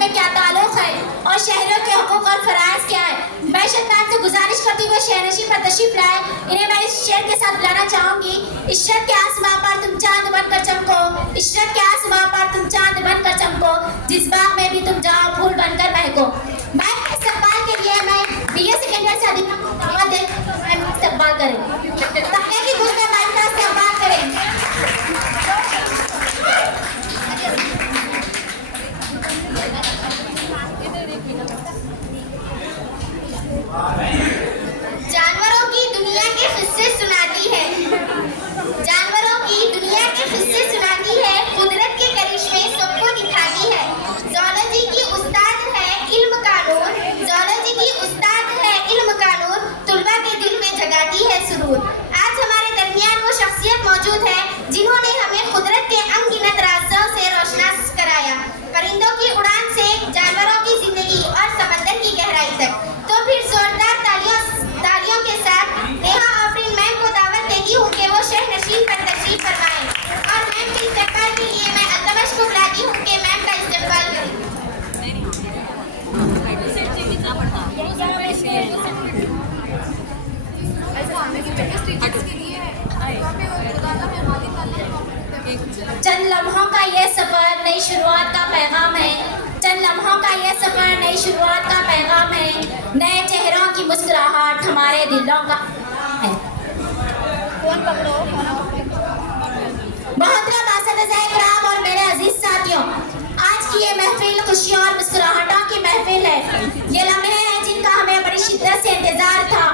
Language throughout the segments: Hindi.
में क्या ताल्लुक है और शहरों के हुकूक और फराइज क्या है। मैं शैतान से गुजारिश करती हुए शहनशी पर तशरीफ लाए। इन्हें मैं इस शेर के साथ बुलाना चाहूंगी। इशरत के आसमां पर तुम चांद बनकर चमको, इशरत के आसमां पर तुम चांद बनकर चमको, जिस बाग में भी तुम जाओ फूल बनकर महको। मैं इस्तकबाल के लिए मैं बीए सेकेंड ईयर से अधिका को दावा दे मैं इस्तकबाल करें ताकि कि कुछ में मैं का इस्तकबाल करें। जानवरों की दुनिया के किस्से सुनाती है, जानवरों की दुनिया के किस्से सुनाती है, कुदरत के करिश्मे सबको दिखाती है। ज़ूलॉजी की उस्ताद है इल्म कानून, ज़ूलॉजी की उस्ताद है इल्म कानून, तुलबा के दिल में जगाती है सुरूर। आज हमारे दरमियान वो शख्सियत मौजूद है जिन्होंने हमें कुदरत के अनगिनत रास्तों से रोशनास कराया, परिंदों की उड़ान से जानवरों की जिंदगी और समंदर की गहराई तक। तो फिर जोरदार तालियों के साथ नेहा आफरीन मैम को दावत देती हूँ कि वो शहर नशीन पर तशरीफ फरमाएं और मैम के इस्तकबाल के लिए मैं अल्तमश को बुलाती हूँ कि मैम का इस्तकबाल करें। चंद लम्हों का ये सफर नई शुरुआत का पैगाम है, चंद लम्हों का ये सफर नई शुरुआत का पैगाम है, नए चेहरों की मुस्कुराहट हमारे दिलों का है। मोहतरम असतिज़ाए किराम और मेरे अजीज साथियों, आज की ये महफिल खुशियों और मुस्कुराहटों की महफिल है। ये लम्हे हैं जिनका हमें बड़ी शिद्दत से इंतजार था।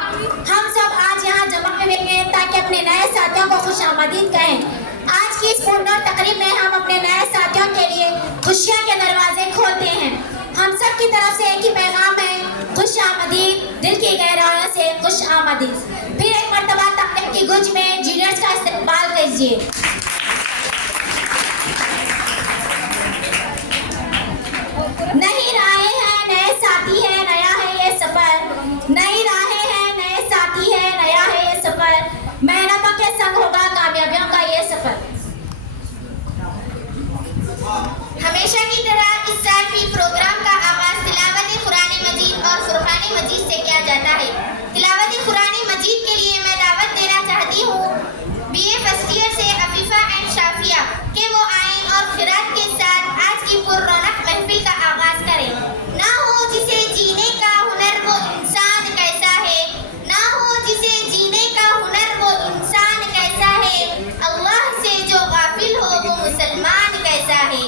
हम सब आज यहाँ जमा हुए हैं ताकि अपने नए साथियों को खुशामदीद कहें। आज की इस पुरनूर तकरीब में हम अपने नए साथियों के लिए खुशियों के दरवाजे खोलते हैं। हम सब की तरफ से एक ही पैगाम है, खुश आमदीद, दिल की गहराइयों से खुश आमदीद। फिर एक मर्तबा तकरीब की गुंज में जूनियर्स का इस्तकबाल कीजिए। नई राहें हैं नए साथी है, नया है ये सफर, नई राहें हैं नए साथी है, नया है ये सफर, मेहनतों के संग होगा कामयाबियों का ये सफर। हमेशा की तरह इस साल भी प्रोग्राम का आगाज तिलावत कुरान मजीद और फुरकान मजीद से किया जाता है। तिलावत कुरान मजीद के लिए मैं दावत देना चाहती हूँ बीए फर्स्ट ईयर से अफीफा एंड शाफिया के वो आएं और खिरात के साथ आज की पुररौनक महफिल का आगाज करें। ना हो जिसे जीने का हुनर वो इंसान कैसा है, ना हो जिसे जीने का हुनर वो इंसान कैसा है, अल्लाह से जो गाफिल हो वो मुसलमान कैसा है।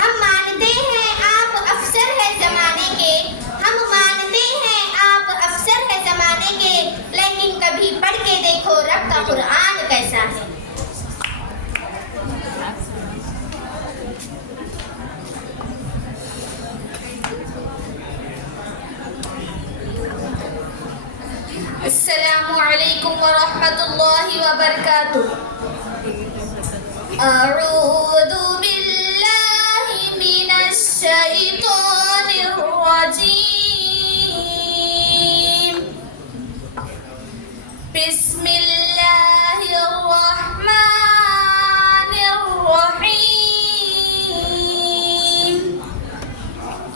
हम मानते हैं आप अफसर है जमाने के, हम मानते हैं आप अफसर है जमाने के, लेकिन कभी पढ़ के देखो रब का कुरान कैसा है। अस्सलामु अलैकुम व रहमतुल्लाहि व बरकातुहू। अऊज़ु बिल्लाहि मिनश शैतानिर रजीम। बिस्मिल्लाहिर रहमानिर रहीम।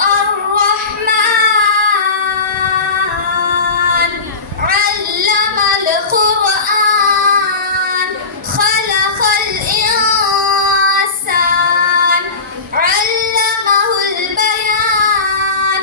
अर्रहमान अल्लमल कुरआन खलक़ल इंसान अल्लमहुल बयान।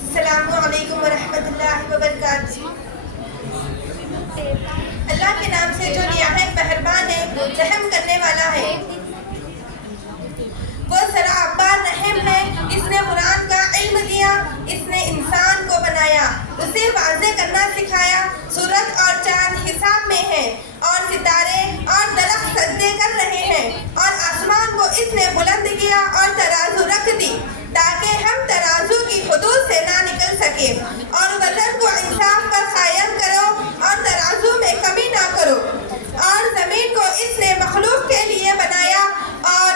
अस्सलामु अलैकुम वरहमतुल्लाहि वबरकातुहू। अल्लाह के नाम से जो निहायत मेहरबान है, रहम करने वाला है। वो सरापार रहम है। इसने कुरान का इल्म दिया, इसने इंसान को बनाया, उसे वाज़े करना सिखाया। सूरज और चांद हिसाब में है और सितारे और दरख्त सजदे कर रहे हैं और आसमान को इसने बुलंद किया और तराजू रख दी ताकि हम तराजू की हुदूद से ना निकल सके और वज़न को इंसाफ पर कायम करो और तराजू में कमी ना करो। और ज़मीन को इसने मखलूक के लिए बनाया और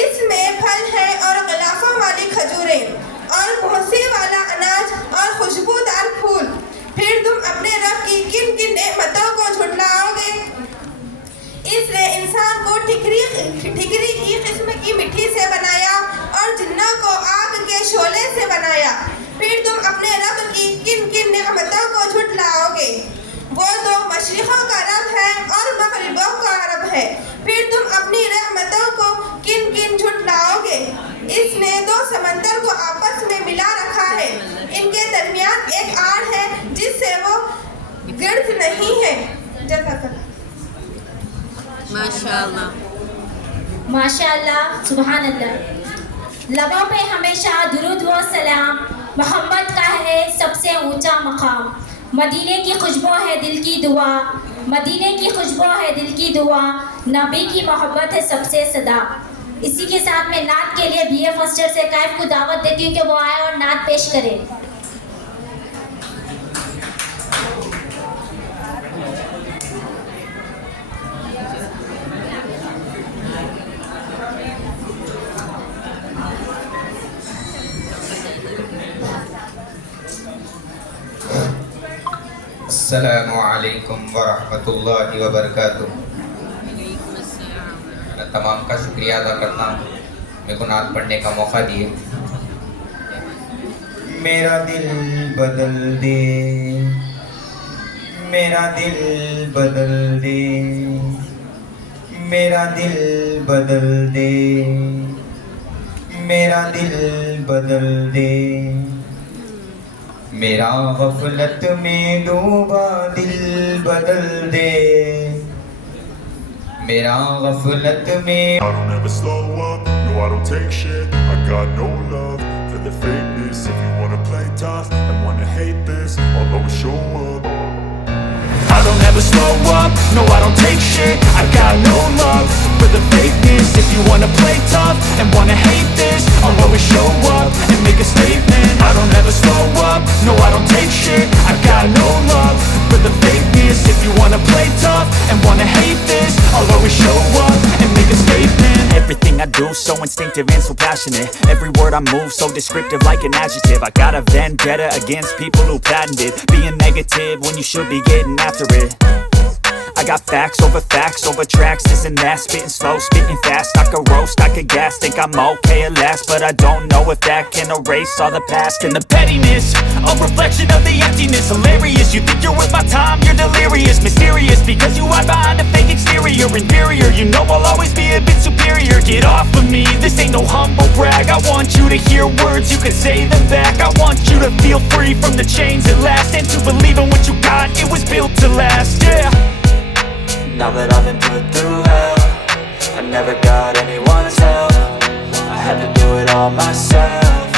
इसमें फल है और गिलाफ़ों वाली खजूरें और भूसी वाला अनाज और खुशबूदार फूल। फिर तुम अपने रब की किन किन नेमतों को झुटलाओगे। इसने इंसान को ठिकरी की किस्म की मिट्टी से बनाया और जिन्नों को आग के शोले से बनाया। फिर तुम अपने रब की किन किन नेमतों को झुटलाओगे। वो तो मशरिकों का रब है और मगरिबों का रब है। फिर तुम अपनी रहमतों को किन किन झुटलाओगे। इसने दो समंदर को आपस में मिला रखा है, इनके दरमियान एक आड़ है जिससे वो गिर्द नहीं है। जज़ाकल्लाह। माशाअल्लाह माशाअल्लाह सुभान अल्लाह। लबों पे हमेशा दुरूद व सलाम। मोहम्मद का है सबसे ऊंचा मकाम। मदीने की खुशबू है दिल की दुआ, मदीने की खुशबू है दिल की दुआ। नबी की मोहब्बत है सबसे सदा। इसी के साथ में नात के लिए BA फर्स्ट ईयर से कैफ को दावत देती हूँ कि वो आए और नात पेश करें। अस्सलामु अलैकुम वरहमतुल्लाहि वबरकातुहू। मैं तमाम का शुक्रिया अदा करता हूँ मेरे को नात पढ़ने का मौका दिए। मेरा दिल बदल दे, मेरा दिल बदल दे, मेरा दिल बदल दे, मेरा दिल बदल दे। मेरा गफलत में डूबा दिल बदल दे, मेरा गफलत में। I don't ever slow up, no I don't take shit. I got no love for the fakeness. If you wanna play tough and wanna hate this, I'll always show up. I don't ever slow up, no I don't take shit. I got no love for the fakeness. If you wanna play tough and wanna hate this, I'll always show up and make a statement. I don't ever slow up, no I don't take shit. I got no love for the fakeness. If you wanna play tough and wanna hate this, I'll always show up and make a statement. Everything I do so instinctive and so passionate. Every word I move so descriptive like an adjective. I got a vendetta against people who patented being negative when you should be getting after it. I got facts over tracks, this and that. Spitting slow, spitting fast. I could roast, I could gas. Think I'm okay at last, but I don't know if that can erase all the past. And the pettiness, a reflection of the emptiness. Hilarious, you think you're worth my time, you're delirious. Mysterious, because you hide behind a fake exterior. Inferior, you know I'll always be a bit superior. Get off of me, this ain't no humble brag. I want you to hear words, you can say them back. I want you to feel free from the chains at last, and to believe in what you got, it was built to last, yeah. Now that I've been put through hell, I never got anyone's help. I had to do it all myself.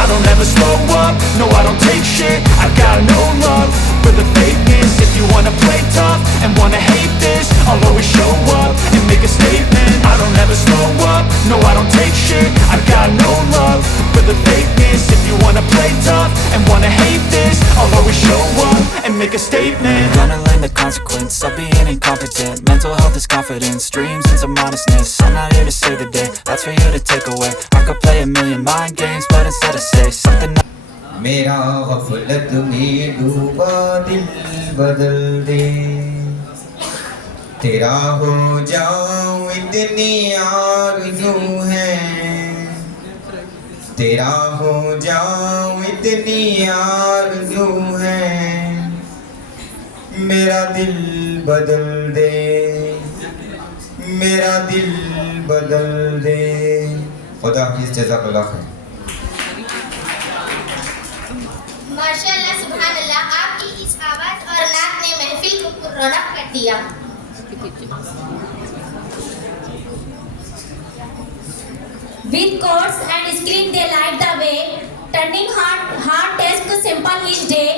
I don't ever slow up, no I don't take shit. I got no love for the fakeness. If you wanna play tough and wanna hate this, I'll always show up and make a statement. I don't ever slow up, no I don't take shit. I got no love for the fakeness. If you wanna play tough and wanna hate this, I'll always show up and make a statement. Gonna learn the consequence of being incompetent. Mental health is confidence, dreams and some honestness. I'm not here to save the day, that's for you to take away. I could play a million mind games, but instead I say something. मेरा गफलत में डूबा दिल बदल दे, तेरा हो जाऊं इतनी आरज़ू है, तेरा हो जाऊं इतनी आरज़ू है, मेरा दिल बदल दे, मेरा दिल बदल दे। खुदा हाफिज़, जज़ाकल्लाह खैर। माशाअल्लाह, सुभान अल्लाह, आपकी इस आवाज और नात ने महफिल को रौनक कर दिया। With chords and screen they light the way, turning hard task to simple each day.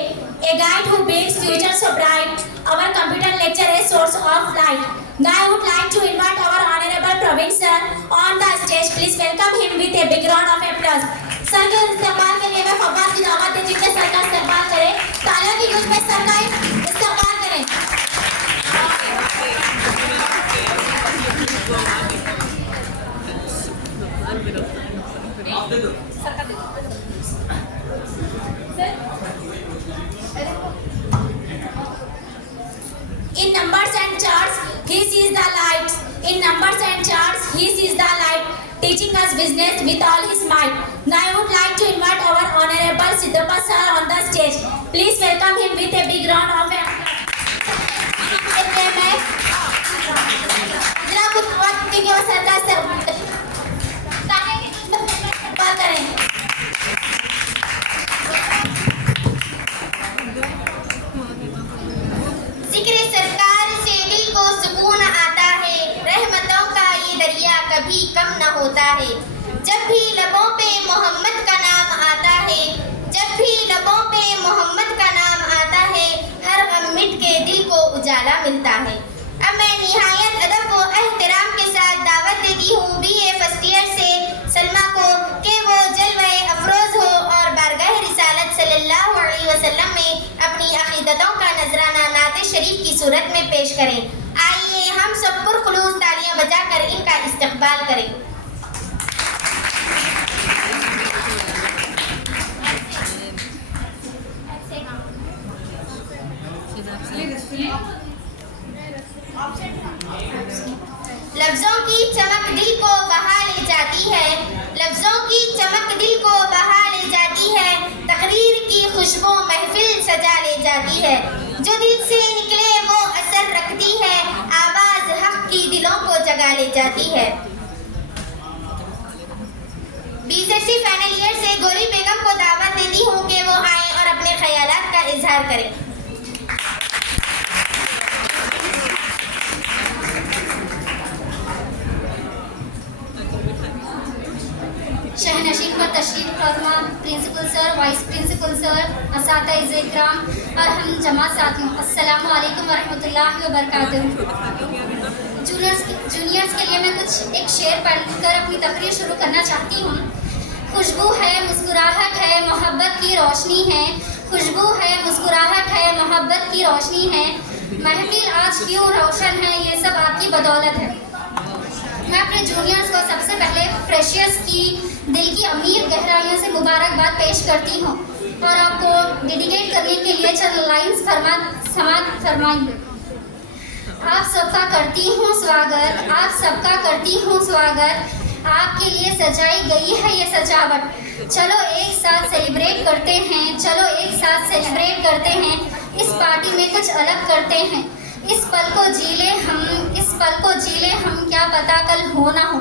A guide who builds future so bright. Our computer lecture is source of light. Now I would like to invite our honorable Praveen sir on the stage. Please welcome him with a big round of applause. Sir के इस्तेमाल के लिए मैं फव्वाद की दावत देती हूं कि सर का इस्तेमाल करें। तालियों की गूंज में सर का इस्तेमाल करें। In numbers and charts, he sees the light. In numbers and charts, he sees the light, teaching us business with all his might. Now I would like to invite our honorable Siddhappa sir on the stage. Please welcome him with a big round of applause. जिक्र सरकार से दिल को सुकून आता है, रहमतों का ये दरिया कभी कम न होता है। जब भी लबों पे मोहम्मद का नाम आता है, जब भी लबों पे मोहम्मद का नाम आता है, हर गम मिट के दिल को उजाला मिलता है। अब मैं निहायत अदब व एहतराम के साथ दावत देती हूँ BA फर्स्ट ईयर से सलमा को कि वो जलवे अफरोज हो और बारगाह रिसालत सल्लल्लाहु अलैहि वसल्लम में अपनी अकीदतों का नजराना नात शरीफ की सूरत में पेश करें। आइए हम सब पुरखुलूस तालियां बजाकर इनका इस्तकबाल करें। लफ्जों की चमक दिल को बहा ले जाती है, लफ्जों की चमक दिल को बहा ले जाती है, तकरीर की खुशबू महफिल सजा ले जाती है। जो दिल से निकले वो असर रखती है, आवाज हक की दिलों को जगा ले जाती है। BZC फाइनल ईयर से गोरी बेगम को दावत देती हूँ कि वो आए और अपने ख्यालात का इजहार करें। शहनशीन पर तशरीफ फरमा principal sir, vice principal sir, असातिज़े इकराम और हम जमात साथियों, अस्सलामु अलैकुम वरहमतुल्लाहि वबरकातुहू। जूनियर्स के लिए मैं एक शेर पढ़कर अपनी तकरीर शुरू करना चाहती हूँ। खुशबू है, मुस्कुराहट है, मोहब्बत की रोशनी है, खुशबू है, मुस्कुराहट है, मोहब्बत की रोशनी है, महफिल आज क्यों रोशन है, ये सब आपकी बदौलत है। मैं अपने जूनियर्स को सबसे पहले फ्रेशियर्स की दिल की अमीर गहराइयों से मुबारकबाद पेश करती हूँ और आपको डेडिकेट करने के लिए चंद लाइन्स समाप्त फरमाएंगे। आप सबका करती हूँ स्वागत, आप सबका करती हूँ स्वागत, आपके लिए सजाई गई है ये सजावट। चलो एक साथ सेलिब्रेट करते हैं, चलो एक साथ सेलिब्रेट करते हैं, इस पार्टी में कुछ अलग करते हैं। इस पल को जी ले हम, क्या पता कल हो ना हो।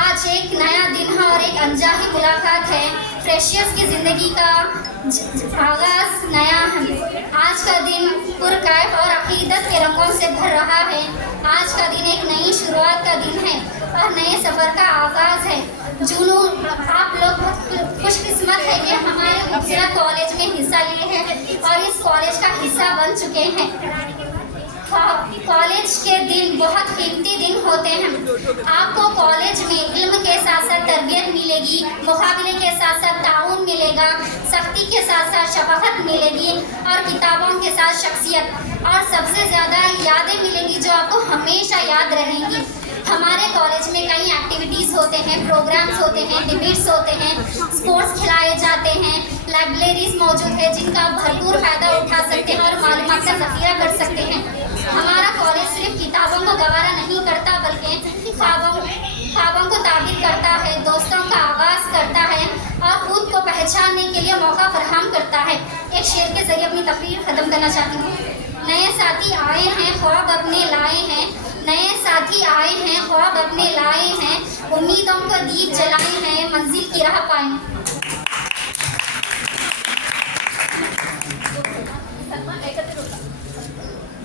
आज एक नया दिन है और एक अनजानी मुलाकात है, फ्रेशियर्स की ज़िंदगी का आगाज़ नया है। आज का दिन पुरकायफ और अकीदत के रंगों से भर रहा है। आज का दिन एक नई शुरुआत का दिन है और नए सफ़र का आगाज़ है। जुनून, आप लोग बहुत खुशकिस्मत है कि हमारे खूबसूरत कॉलेज में हिस्सा लिए हैं और इस कॉलेज का हिस्सा बन चुके हैं। कॉलेज के दिन बहुत कीमती दिन होते हैं। आपको कॉलेज में इल्म के साथ साथ तरबियत मिलेगी, मुकाबले के साथ साथ ताउन मिलेगा, सख्ती के साथ साथ शफाकत मिलेगी और किताबों के साथ शख्सियत और सबसे ज़्यादा यादें मिलेंगी जो आपको हमेशा याद रहेंगी। हमारे कॉलेज में कई एक्टिविटीज़ होते हैं, प्रोग्राम्स होते हैं, डिबेट्स होते हैं, स्पोर्ट्स खिलाए जाते हैं, लाइब्रेरीज मौजूद है जिनका आप भरपूर फ़ायदा उठा सकते हैं और मालूमात का ज़ख़ीरा कर सकते हैं। हमारा कॉलेज सिर्फ किताबों को गवारा नहीं करता बल्कि ख्वाबों को ताबीर करता है, दोस्तों का आगाज़ करता है और खुद को पहचानने के लिए मौका फराहम करता है। एक शेर के ज़रिए अपनी तकरीर ख़त्म करना चाहती हूँ। नए साथी आए हैं, ख्वाब अपने लाए हैं, नए साथी आए हैं, ख्वाब अपने लाए हैं, उम्मीदों को दीप जलाए हैं, मंजिल की राह पाएं।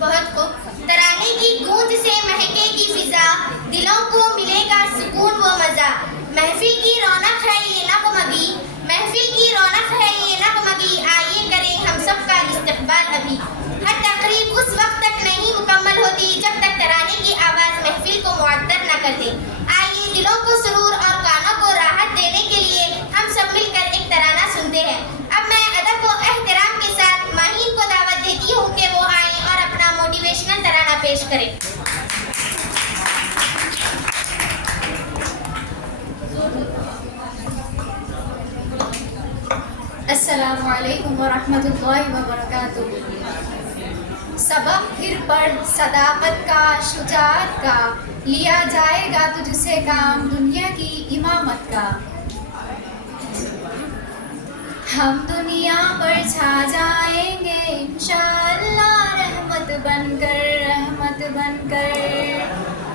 बहुत खूब। तराने की गूंज से महकेगी फिजा, दिलों को मिलेगा सुकून व मजा। महफिल की रौनक है ये नगमगी, महफिल की रौनक है ये नगमगी। आइए करें हम सबका इस्तकबाल अभी। हर तकरीब उस वक्त तक नहीं मुकम्मल होती जब तक तराने की आवाज़ महफिल को मुअत्तर न कर दे। आइए दिलों को सुरूर और कानों को राहत देने के लिए हम सब मिलकर एक तराना सुनते हैं। अब मैं अदब व एहतराम के साथ माहीन को दावत देती हूँ कि वो आए और अपना मोटिवेशनल तराना पेश करें। अस्सलामु अलैकुम व रहमतुल्लाहि व बरकातुहू। सबक फिर पढ़ सदाकत का, शुजाअत का, लिया जाएगा तुझसे काम दुनिया की इमामत का। हम दुनिया पर छा जाएंगे इंशाअल्लाह, रहमत बनकर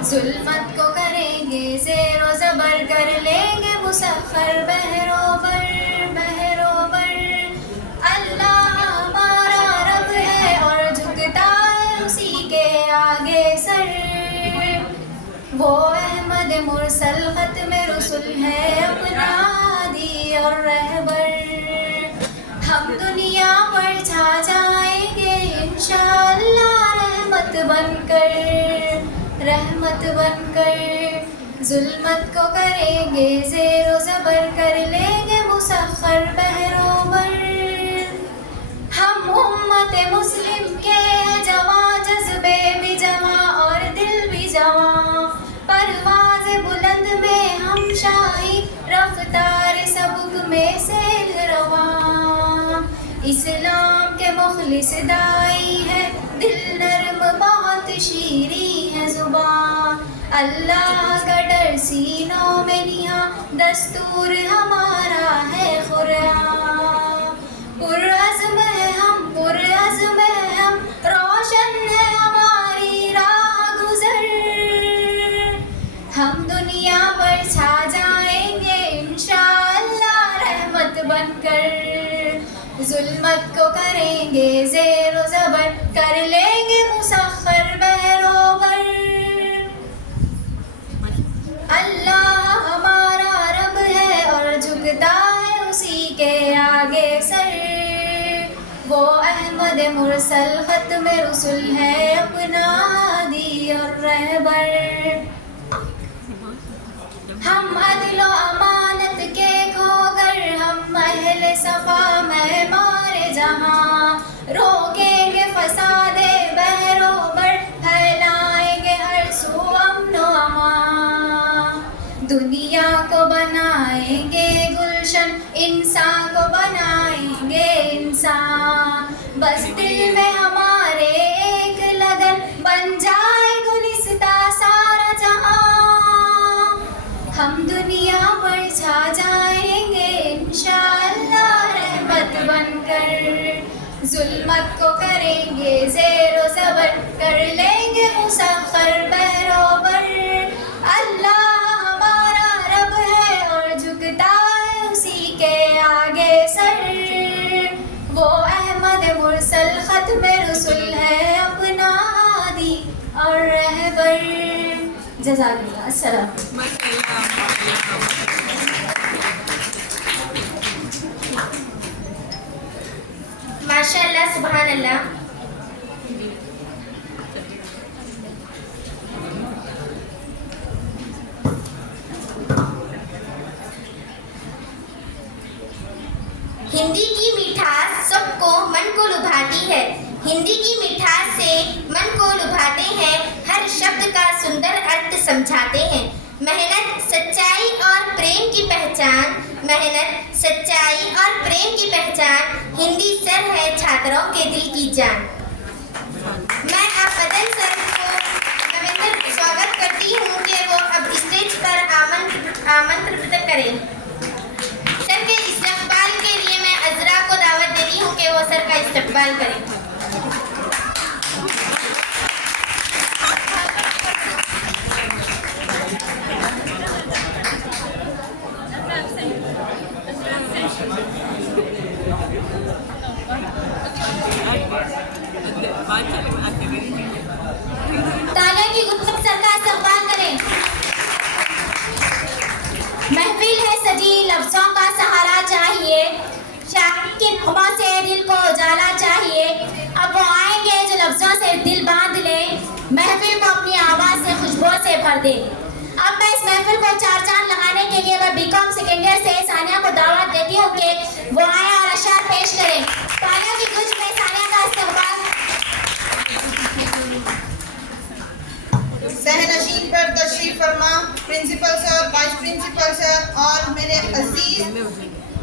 जुल्मत को करेंगे ज़ेरो ज़बर, कर लेंगे मुसफ़र बहरोबर। अल्लाह हमारा रब है और झुकता है उसी के आगे सर। वो अहमद मुरसल ख़त्म रसूल है अपना हादी और रहबर। हम दुनिया पर छा जाएंगे इंशाअल्लाह, रहमत बनकर जुल्मत को करेंगे ज़ेरो ज़बर, कर लेंगे मुसख़्ख़र बहरोबर। हम उम्मत मुस्लिम के जवां, जज्बे भी जवां और दिल भी जवां। परवाज़ बुलंद में हम शाही, रफ्तार सबक में सैल रवां। इस्लाम के मुखलिस दाई है, दिल नर्म बहुत शीरी है ज़ुबान। अल्लाह का डर सीनों में निया, दस्तूर हमारा है क़ुरान। पुरअज़्म है हम, रोशन है हमारी राह गुज़र। हम दुनिया पर छा जाएंगे इंशाअल्लाह, रहमत बनकर जुल्मत को करेंगे ज़ेरो ज़बर, कर लेंगे मुसख़्ख़र बहरोबर। अल्लाह हमारा रब है और झुकता है उसी के आगे सर। वो अहमद मुरसल ख़त्म रसूल है अपना हादी और रहबर। हम अदलो अमानत के खोगर, हम अहले सफ़ा महमार जहाँ। रोकेंगे फसादे बहरोबर, फैलाएंगे हर सू अमन व अमान। दुनिया को बनाएंगे गुलशन, इंसान को बनाएंगे इंसान। बस दिल में हमारे एक लगन, बन जाए गुलिस्ता सारा जहां। हम दुनिया पर छा जाएंगे इंशाअल्लाह, रहमत बनकर जुल्मत को करेंगे ज़ेरो ज़बर, कर लेंगे मुसख़्ख़र बहरोबर। अल्लाह हमारा रब है और झुकता है उसी के आगे सर। वो अहमद मुरसल ख़त्म रसूल है अपना हादी और रहबर। जज़ाकल्लाह। अस्सलाम। माशाअल्लाह, सुभान अल्लाह। हिंदी की मिठास से मन को लुभाते हैं, हर शब्द का सुंदर अर्थ समझाते हैं। मेहनत सच्चाई और प्रेम की पहचान, मेहनत सच्चाई और प्रेम की पहचान, हिंदी सर है छात्रों के दिल की जान। मैं अब मदन सर को नवेंद्र स्वागत करती हूँ कि वो अब स्टेज पर आमंत्रित करें। सर के इस्तकबाल के लिए मैं अजरा को दावत देती हूँ कि वो सर का इस्तकबाल करें। तालियों की गुफ्तगू सर का इस्तकबाल करें। महफिल है सजी लफ्जों का सहारा चाहिए, शायरी की नगमों से दिल को उजाला चाहिए। अब वो आएंगे जो लफ्जों से दिल बांध ले, महफिल को अपनी आवाज से खुशबू से भर दे। अब मैं इस महफिल को चार चांद लगाने के लिए मैं बीकॉम सेकेंड ईयर से सानिया को दावत देती हूँ कि वो आए और अशार पेश करें। तालियों की गूंज में सानिया का इस्तकबाल। सहनशीन पर तशरीफ फरमा principal sir, vice principal sir और मेरे अजीज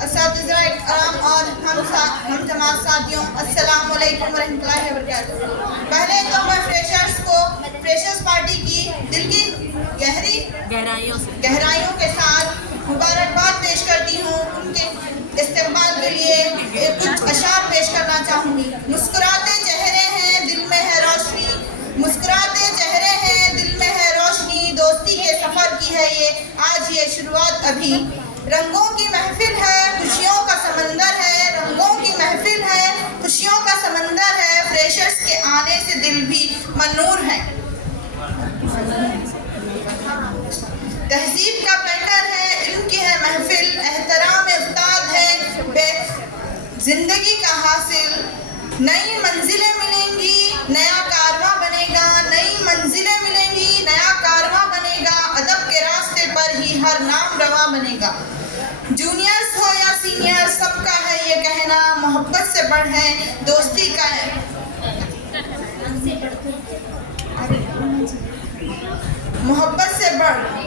असातिज़ा इकराम और हम जमात साथियों, अस्सलाम वालेकुम रहमतुल्लाहि व बरकातहू। पहले तो मैं फ्रेशर्स पार्टी की दिल की गहराइयों के साथ मुबारकबाद पेश करती हूँ। उनके इस्तेमाल के लिए कुछ अशार पेश करना चाहूँगी। मुस्कुराते चेहरे हैं दिल में है रोशनी, मुस्कुराते चेहरे हैं दिल में है रोशनी, दोस्ती के सफर की है ये शुरुआत अभी। रंगों की महफिल है, खुशियों का समंदर है, रंगों की महफिल है, खुशियों का समंदर है, फ्रेशर्स के आने से दिल भी मनूर है। तहजीब का पैकर है, इल्म की है महफिल, एहतराम उस्ताद है जिंदगी का हासिल। नई मंजिलें मिलेंगी, नया कारवां बनेगा, नई मंजिलें मिलेंगी, नया कारवां बनेगा, अदब के रास्ते पर ही हर नाम रवा बनेगा। जूनियर्स हो या सीनियर सबका है ये कहना, मोहब्बत से बढ़ है दोस्ती का है। मोहब्बत से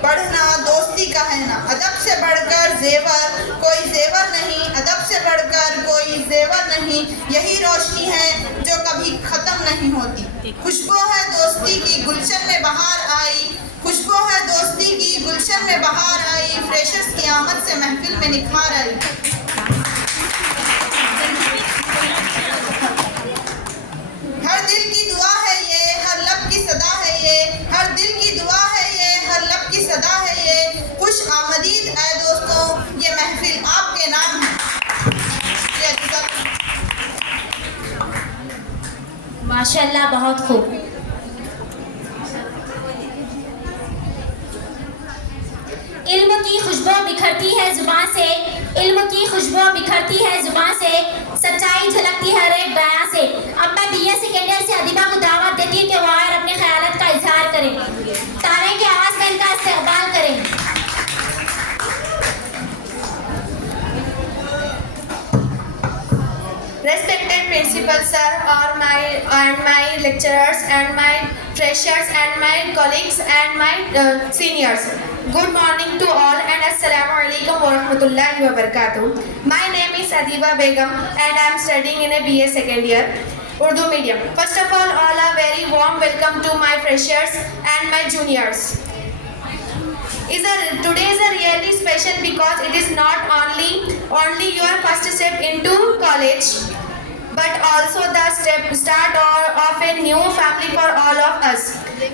बढ़ना दोस्ती का है ना, अदब से बढ़कर जेवर कोई जेवर नहीं, अदब से बढ़कर कोई जेवर नहीं, यही रोशनी है जो कभी खत्म नहीं होती। खुशबू है दोस्ती की गुलशन में बहार आई, खुशबू है दोस्ती की गुलशन में बहार आई, फ्रेशर्स की आमद से महफिल में निखार आई। हर दिल की दुआ है ये, हर लब की सदा है ये, हर दिल की दुआ है ये, हर लब की सदा है ये, खुश आमदीद ऐ दोस्तों ये महफिल आपके नाम है। माशाल्लाह, बहुत खूब। इल्म की खुशबू बिखरती है जुबान से, इल्म की खुशबू बिखरती है जुबान से, सच्चाई झलकती है हर एक बयां से। अब मैं बीए सेकेंड ईयर से अदीबा को दावत देती हूँ कि वो आए अपने ख्यालात का इजहार करें, तारे की आवाज में इनका इस्तेमाल करें। Respected principal sir or my lecturers and my freshers and my colleagues and my seniors. Good morning to all and assalamu alaikum wa rahmatullahi wa barakatuh. My name is Adiba Begum and I am studying in a BA second year Urdu medium. First of all a very warm welcome to my freshers and my juniors. Today is a really special because it is not only your first step into college, but also the start of a new family for all of us.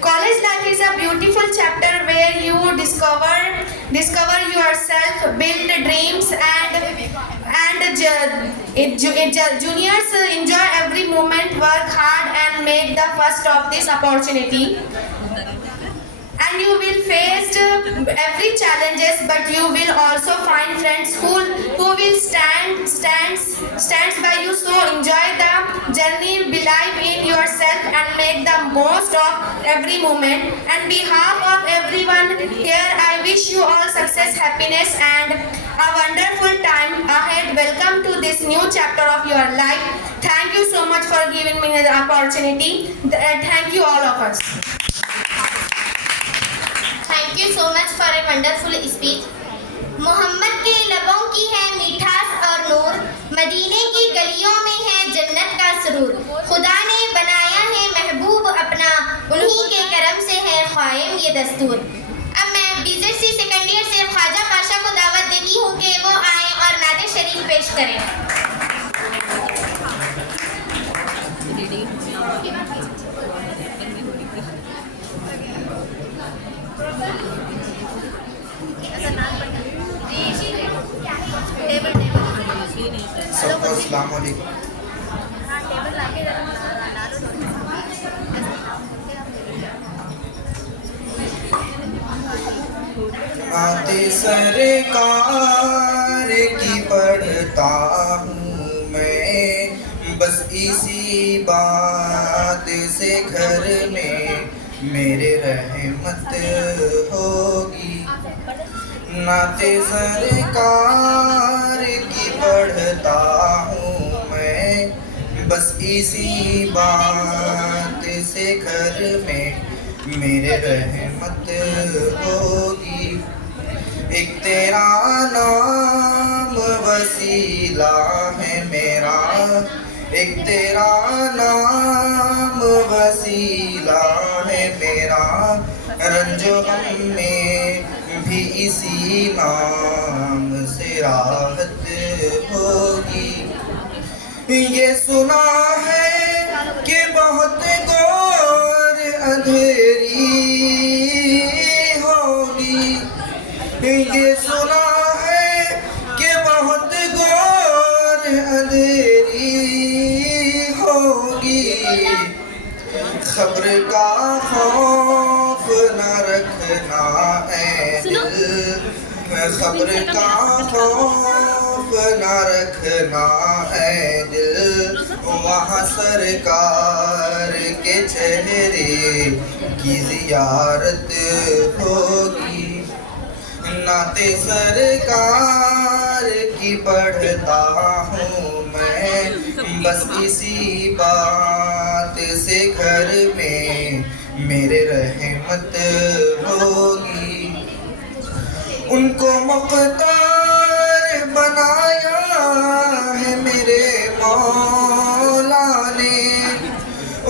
College life is a beautiful chapter where you discover yourself, build dreams, and juniors enjoy every moment, work hard, and make the first of this opportunity. And you will face every challenges, but you will also find friends who will stands by you. So enjoy the journey, believe in yourself, and make the most of every moment. On behalf of everyone here, I wish you all success, happiness and a wonderful time ahead. Welcome to this new chapter of your life. Thank you so much for giving me the opportunity. Thank you all of us. Thank you so much for a wonderful speech. Mohammad के लबों की है मिठास और नूर, मदीने की गलियों में है जन्नत का सुरूर। खुदा ने बनाया है महबूब अपना, उन्हीं के करम से है कायम ये दस्तूर। अब मैं BZC सेकंड ईयर से ख्वाजा पाशा को दावत देती हूँ कि वो आए और नाते शरीफ पेश करें। सबको अस्सलाम वालेकुम। आते सरकार की पढ़ता हूँ मैं, बस इसी बात से घर में मेरे रहमत होगी। नाते सरकार की पढ़ता हूँ मैं, बस इसी बात से घर में मेरे रहमत होगी। एक तेरा नाम वसीला है मेरा, एक तेरा नाम वसीला है मेरा, रंजो गम में भी इसी नाम से राहत होगी। ये सुना है कि बहुत घोर अंधेरी होगी, ये सुना है कि बहुत घोर अंधेरी होगी। खबर का खौफ न रखना है दिल, खबर का खौफ न रखना है दिल, वहाँ सरकार के चेहरे की जियारत होगी। नाते सरकार की पढ़ता हूँ मैं, बस इसी बात से घर में मेरे रहमत होगी। उनको मुख्तार बनाया है मेरे मौला ने,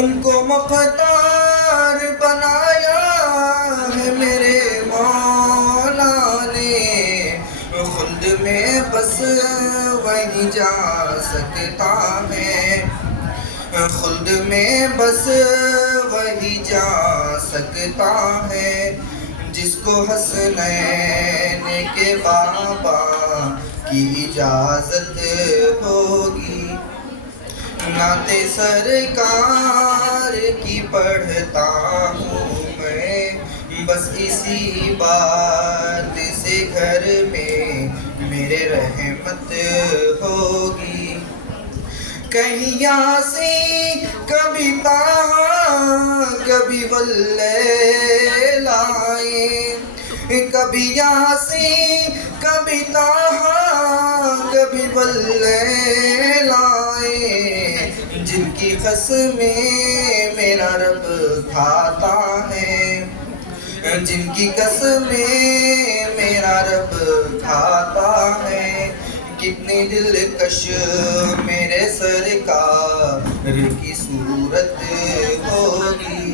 उनको मुख्तार बनाया है मेरे मौला ने। खुल्द में बस वही जा सकता है, खुल्द में बस वही जा सकता है, जिसको हसनैन के बाबा की इजाजत होगी। नाते सरकार की पढ़ता हूँ मैं, बस इसी बात से घर में मेरे रहमत होगी। कहीं यासीन कभी ताहा कभी वल्ले लाए, कभी यासीन कभी ताहा कभी वल्ले लाए, जिनकी कसमें मेरा रब खाता है, जिनकी कसमें मेरा रब खाता है। कितनी दिलकश मेरे सरकार की सूरत होगी,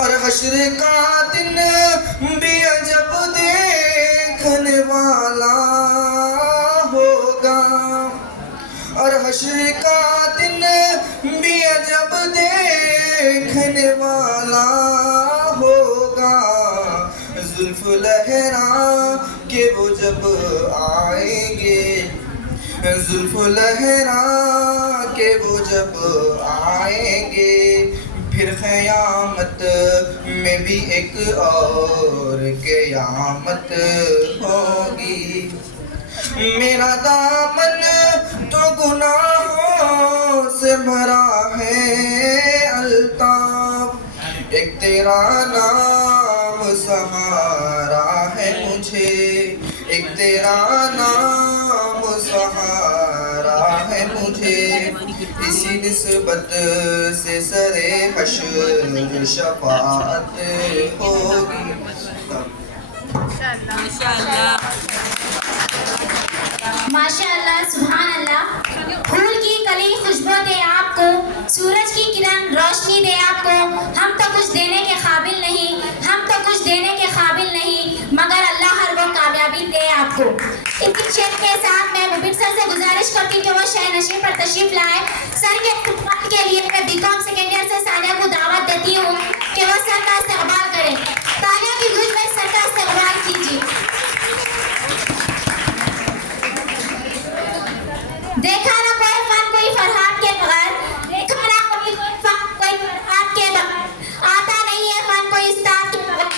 और हश्र का दिन भी अजब देखने वाला होगा, और हश्र का दिन भी अजब देखने वाला होगा। जुल्फ लहरा के वो जब आएंगे, जुल्फ लहरा के वो जब आएंगे, फिर क़यामत में भी एक और क़यामत होगी। मेरा दामन तो गुनाहों से भरा है अल्ताफ, एक तेरा नाम सहारा है तेरा नाम सहारा है मुझे, इसी निस्बत से सरे हश्र शफाअत होगी। माशाअल्लाह, सुभान अल्लाह। फूल की कली खुशबू दे आपको, सूरज की किरण रोशनी दे आपको। हम तो कुछ देने के काबिल नहीं, हम तो कुछ देने के काबिल नहीं, मगर अल्लाह हर वो कामयाबी दे आपको। इसी शेर के साथ मैं मुबीन सर से गुजारिश करती हूँ कि वो शहर नशीन पर तशरीफ लाए। सर के इस्तकबाल के लिए मैं बीकॉम सेकेंड ईयर से सानिया को दावत देती हूँ कि वो सर का इस्तकबाल करें। तालियों की गूंज में सर का इस्तकबाल कीजिए। देखा ना कोई फन कोई फरहाद के बगैर, देखा ना कोई फन कोई फरहाद के बगैर, आता नहीं है फन कोई उस्ताद के बगैर।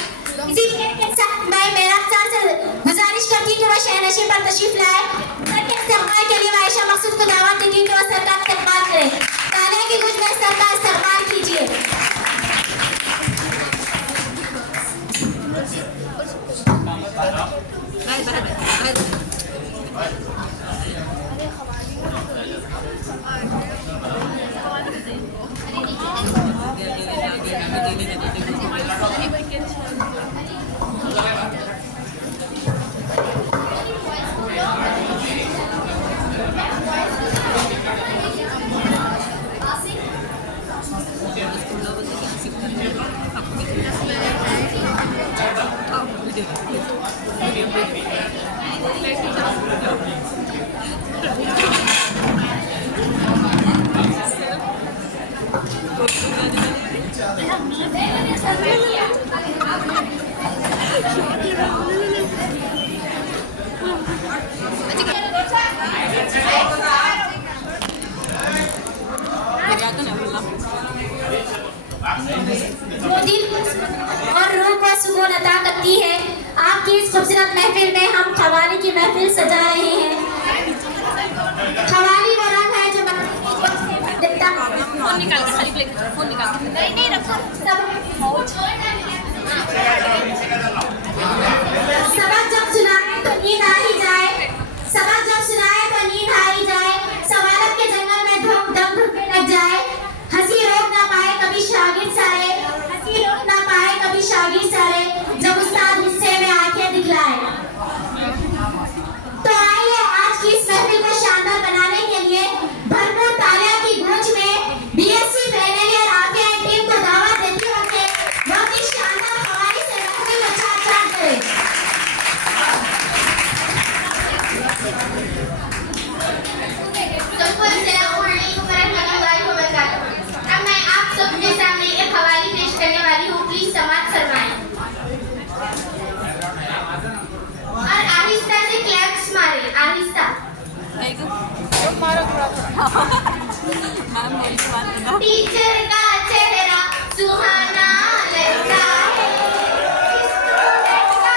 इसी के साथ मैं मेरा सर से गुजारिश करती हूँ कि वो शहर नशीन पर तशरीफ लाए। सर के इस्तकबाल के लिए मैं आयशा मकसूद को दावत देती हूँ कि वो सर का इस्तकबाल करें। तालियों की गूंज में सर का इस्तकबाल कीजिए। वो दिल और रूह को सुकून अता करती है। आपकी इस खूबसूरत महफिल में हम खवाली की महफिल सजा रहे हैं। खवाली वो रंग है जो देता है। सबक जब सुनाए तो नींद आ ही जाए, सबक जब सुनाए तो नींद आ ही जाए, सवालत के जंगल में दम घुटने लग जाए। हंसी रोक ना पाए कभी शागिर्द सारे, हंसी रोक ना पाए कभी शागिर्द सारे, जब उस्ताद गुस्से में आंखें दिखलाए। तो आइए आज की इस महफिल को शानदार बनाने के लिए भरपूर तालियों की गूंज में BSc final year Aafiya team को दावत देती हूं कि वो अपनी शानदार खवाली से महफिल को चाट-चाट करे। सबको अस्सलाम वालेकुम रहमतुल्लाहि व बरकातहू। अब मैं आप सबके सामने एक खवाली पेश करने वाली हूँ, प्लीज समाअत फरमाएं और आहिस्ता से क्लैप्स मारें, आहिस्ता। टीचर का चेहरा सुहाना लगता है, स्टूडेंट का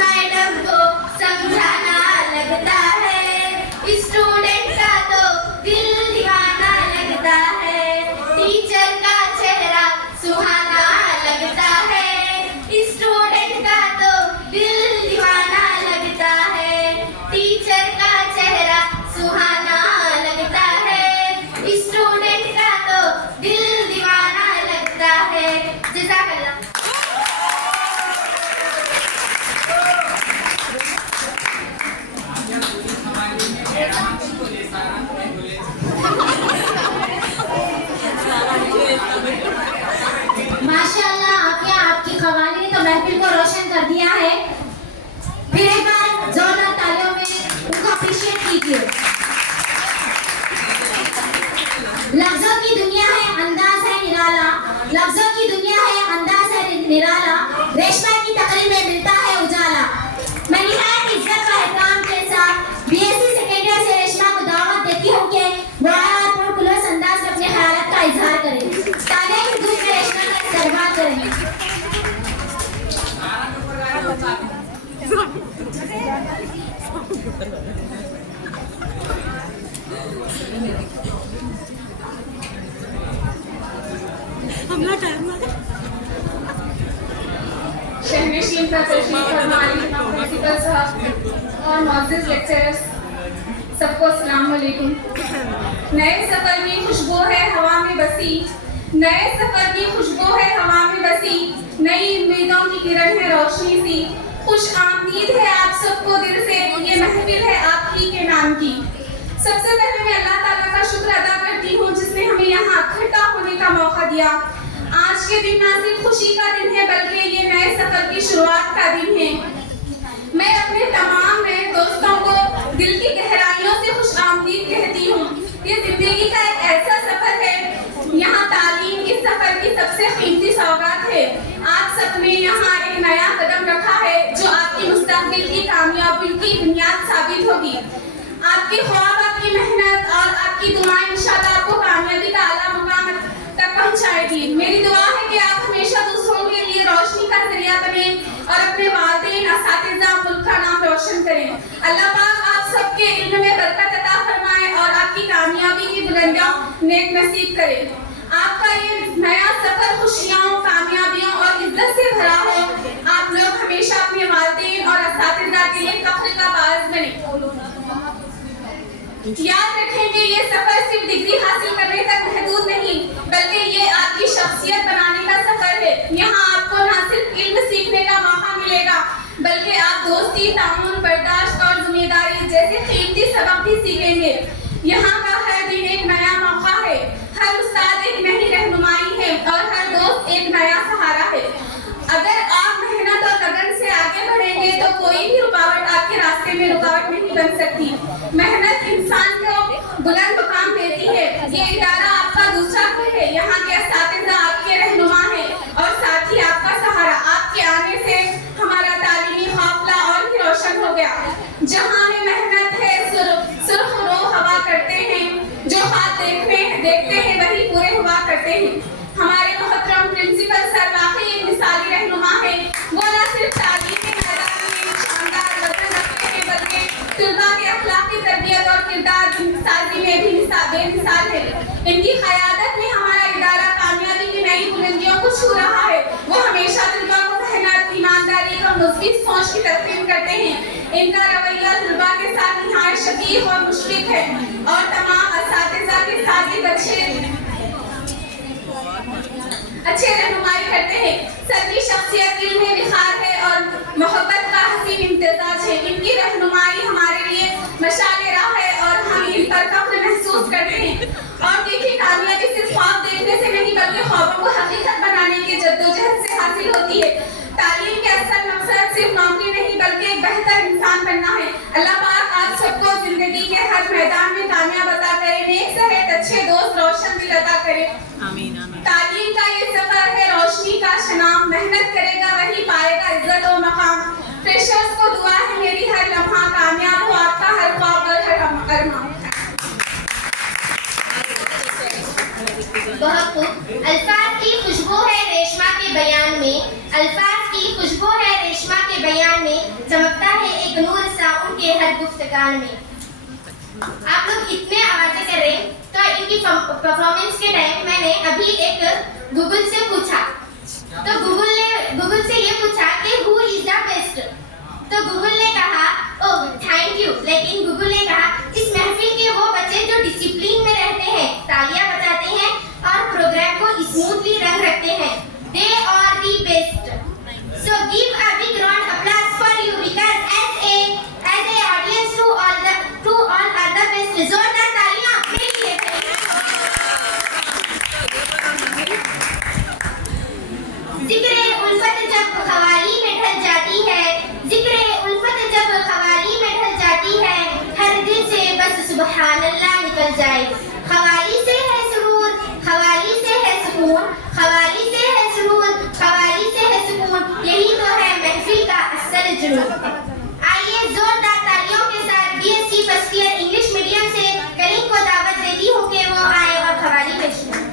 मैडम को समझाना लगता है, स्टूडेंट का तो दिल दीवाना लगता है, टीचर का चेहरा सुहाना लगता है, स्टूडेंट का तो दिल दीवाना लगता है, टीचर का चेहरा सुहाना लगता है, स्टूडेंट का तो दिल दीवाना लगता है। जज़ाकल्लाह। माशाअल्लाह आपकी क़वालीन ने तो महफिल को रोशन कर दिया है। फिर एक बार जोरदार तालियों में उनको अप्रिशिएट कीजिए। लफ्जों की दुनिया है, अंदाज है निराला, लफ्जों की दुनिया है, अंदाज है निराला, रेशमा की तकरीर में मिलता है उजाला। मैं निहायत इज्जत व एहतराम के साथ बीएससी सेकेंड ईयर से रेशमा को दावत देती हूँ कि वो आए और पुरखुलूस अंदाज में अपने ख्यालात का इजहार करें। तालियों की धूप में रेशमा का इस्तकबाल करें। शहनशीन का तशरीफ फरमा प्रिंसिपल साहब और मौजूद लेक्चरर्स, सबको अस्सलाम वालेकुम। नए सफर की खुशबू है हवा में बसी, नए सफर की खुशबू है हवा में बसी, नई उम्मीदों की किरण है रोशनी सी, खुश आमदीद है आप सबको दिल से, ये महफिल है आपकी के नाम की। सबसे पहले मैं अल्लाह ताला का शुक्र अदा करती हूँ जिसने हमें यहाँ इकट्ठा होने का मौका दिया। आज के दिन ना सिर्फ खुशी का दिन है बल्कि ये नए सफर की शुरुआत का दिन है। मैं अपने तमाम नए दोस्तों को दिल की गहराइयों से खुश आमदीद कहती हूँ। ये जिंदगी का एक ऐसा सफर है, यहाँ तालीम इस सफर की सबसे कीमती सौगात है। आप सबने यहाँ एक नया कदम रखा है जो आपकी मुस्तकबिल की कामयाबी की बुनियाद साबित होगी। आपके ख्वाब, आपकी मेहनत और आपकी दुआएं इंशाल्लाह आपको कामयाबी का आला मुकाम तक पहुंचाएगी। मेरी दुआ है कि आप हमेशा दूसरों के लिए रोशनी का जरिया बने और अपने वालिदैन, असातिज़ा, मुल्क का नाम रोशन करें। अल्लाह पाक आप सबके इल्म में बरकत अता फरमाए और आपकी कामयाबी की बुलंदियां नेक नसीब करे। आपका ये नया सफर खुशियों, कामयाबियों और इज्जत से भरा हो। आप लोग हमेशा अपने वालिदैन और असातिज़ा के लिए फख्र का बाज़ बने। याद रखें कि ये सफर सिर्फ डिग्री हासिल करने तक महदूद नहीं बल्कि ये आपकी शख्सियत बनाने का सफर है। यहाँ आपको न सिर्फ इल्म सीखने का मौका मिलेगा बल्कि आप दोस्ती, ताउन, बर्दाश्त और जिम्मेदारी जैसे कीमती सबक भी सीखेंगे। यहाँ का हर दिन एक नया मौका है, हर उस्ताद एक नई रहनुमाई है और हर दोस्त एक नया सहारा है। अगर आप मेहनत और लगन से आगे बढ़ेंगे तो कोई भी रुकावट आपके रास्ते में रुकावट नहीं बन सकती। मेहनत इंसान को बुलंद मुकाम देती है। ये इदारा आपका दूसरा घर है। यहाँ के असातिज़ा आपके रहनुमा हैं और साथ ही आपका सहारा। आपके आने से हमारा तालीमी काफिला और भी रोशन हो गया। जहाँ में मेहनत है सुर्ख रो हवा करते हैं, जो हाथ देखते हैं वही पूरे हुआ करते हैं। हमारे मोहतरम प्रिंसिपल सर वाकई एक मिसाली रहनुमा है। वो न सिर्फ तालीम के मैदान में शानदार वजन रखते हैं बल्कि तुलबा के अखलाकी तरबियत और किरदार साजी में भी बेमिसाल है। इनकी क़यादत में हमारा इदारा कामयाबी की नई बुलंदियों को छू रहा है। वो हमेशा तुलबा को मेहनत, ईमानदारी और मुस्बित सोच की तरकीब करते हैं। इनका रवैया तुलबा के साथ निहायत शकीक और मुशफिक है और तमाम असातिज़ा के साथ ही अच्छे रहनुमाई करते हैं। सबकी शख्सियत इल्म में विखार है और मोहब्बत का हसीन इम्तिजाज है। इनकी रहनुमाई हमारे लिए मशाले राह है और हम इन पर फख्र महसूस करते हैं। और देखिए, कामयाबी सिर्फ ख्वाब देखने से नहीं बल्कि ख्वाबों को हकीकत बनाने की जद्दोजहद से हासिल होती है। तालीम के असल मकसद सिर्फ नौकरी नहीं बल्कि एक बेहतर इंसान बनना है। अल्लाह पाक आप सबको जिंदगी के हर मैदान में कामयाब अता करे, नेक सेहत, अच्छे दोस्त, रोशन दिल अता करे। आमीन। तालीम का ये सफर है रोशनी का शनाम। मेहनत करेगा वही पाएगा इज्जत और मकाम। फ्रेशर्स को दुआ है मेरी हर लम्हा कामयाब हो आपका हर ख्वाब और हर अरमान। बहुत खूब। अल्फाज की खुशबू है रेशमा के बयान में, अल्फाज की खुशबू है रेशमा के बयान में। गुफ्तगार में। आप लोग इतने आवाजें कर रहे हैं, तो इनकी परफॉर्मेंस के टाइम मैंने अभी एक गूगल से पूछा, तो गूगल से ये पूछा कि हु इज द बेस्ट, तो गूगल ने कहा ओह थैंक यू, लेकिन गूगल ने कहा इस महफिल के वो बच्चे जो डिसिप्लिन में रहते हैं, तालियां बजाते हैं और प्रोग्राम को स्मूथली रन रखते हैं, they are the best. So give a big round applause for you because as a audience to all other best, जोरदार तालियां अपने लिए। जिक्र उल्फत जब खवाली में ढल जाती है, जिक्र उल्फत जब खवाली में ढल जाती है, हर दिल से बस सुबहान अल्लाह निकल जाए। खवाली से है सुरूर, खवाली से है सुकून, खवाली से है सुरूर, खवाली से है सुकून, यही तो है महफिल का असल जुनून। आइए जोरदार तालियों के साथ BSc first year English medium से करीम को दावत देती हूँ कि वो आए और खवाली पेश करें।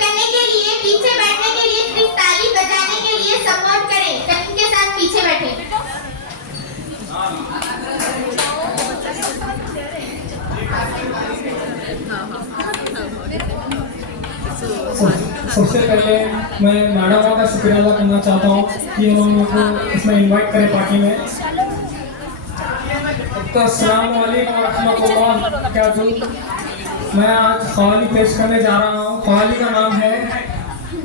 करने के लिए पीछे बैठने के लिए सिर्फ ताली बजाने के लिए सपोर्ट करें, करीम के साथ पीछे बैठे। सबसे पहले मैं मैडम का शुक्रिया अदा करना चाहता हूँ कि उन्होंने को इसमें इनवाइट करे पार्टी में। तो अस्सलाम वालेकुम रहमतुल्लाह वबरकातुहू। मैं आज ख्वाली पेश करने जा रहा हूँ। ख्वाली का नाम है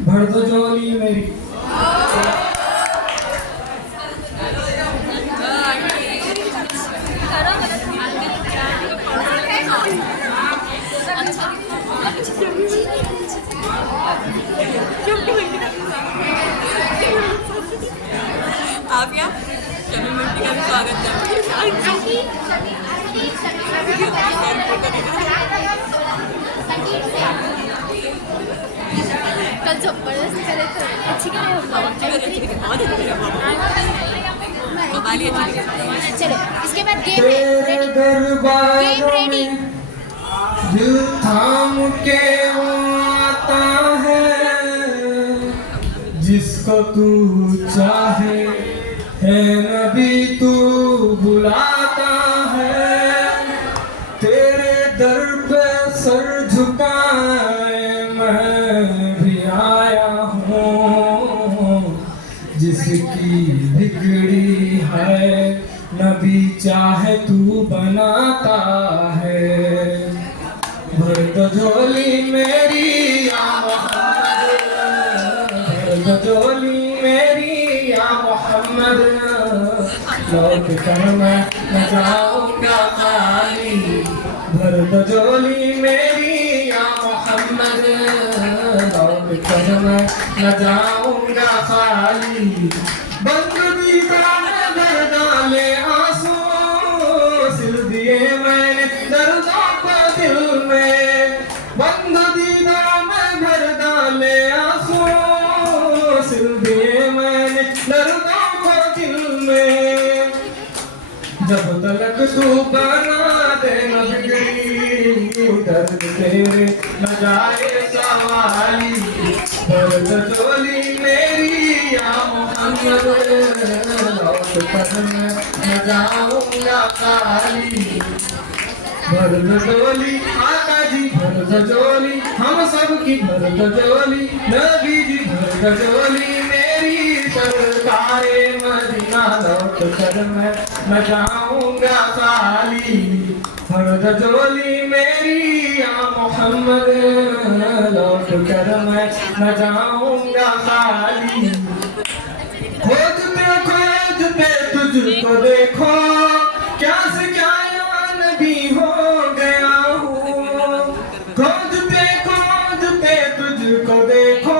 भर दो झोली मेरी। आफिया शमी मिट्टी का भी स्वागत कल जबरदस्त करे थे, अच्छी चलो इसके बाद गेम रेडी। दिल थाम के वो आता है जिसको तू चाहे, है नबी तू बुलाता है, तेरे दर पे सर झुकाए मैं भी आया हूँ, जिसकी बिगड़ी है नबी चाहे तू बनाता है। भर दो झोली मेरी या मोहम्मद, भर दो झोली मेरी या मोहम्मद, लौट कर मैं न जाऊंगा खाली। भर दो झोली मेरी या मोहम्मद, लौट कर मैं न जाऊंगा खाली। बंद दीवार भर डाले आंसू, सिल दिए मैंने दर्दों को दिल में। बंद दीवार में भर डाले आंसू, सिल दिए मैंने दर्दों को दिल में। जब तलक तू बना दे न बिगड़ी, दर्द तेरे न जाए सवाली। भर दो झोली मेरी या मोहम्मद, लौट कर मैं न जाऊंगा खाली। भर दो झोली आका जी, भर दो झोली हम सब की, भर दो झोली नबी जी, भर दो झोली मेरी सरकारे मदीना, लौट कर मैं न जाऊंगा खाली। भर दो झोली मेरी या मोहम्मद, लौट कर मैं न जाऊंगा खाली। खोजते तुझको देखो, क्या से क्या नबी हो गया हूँ। खोजते तुझको देखो,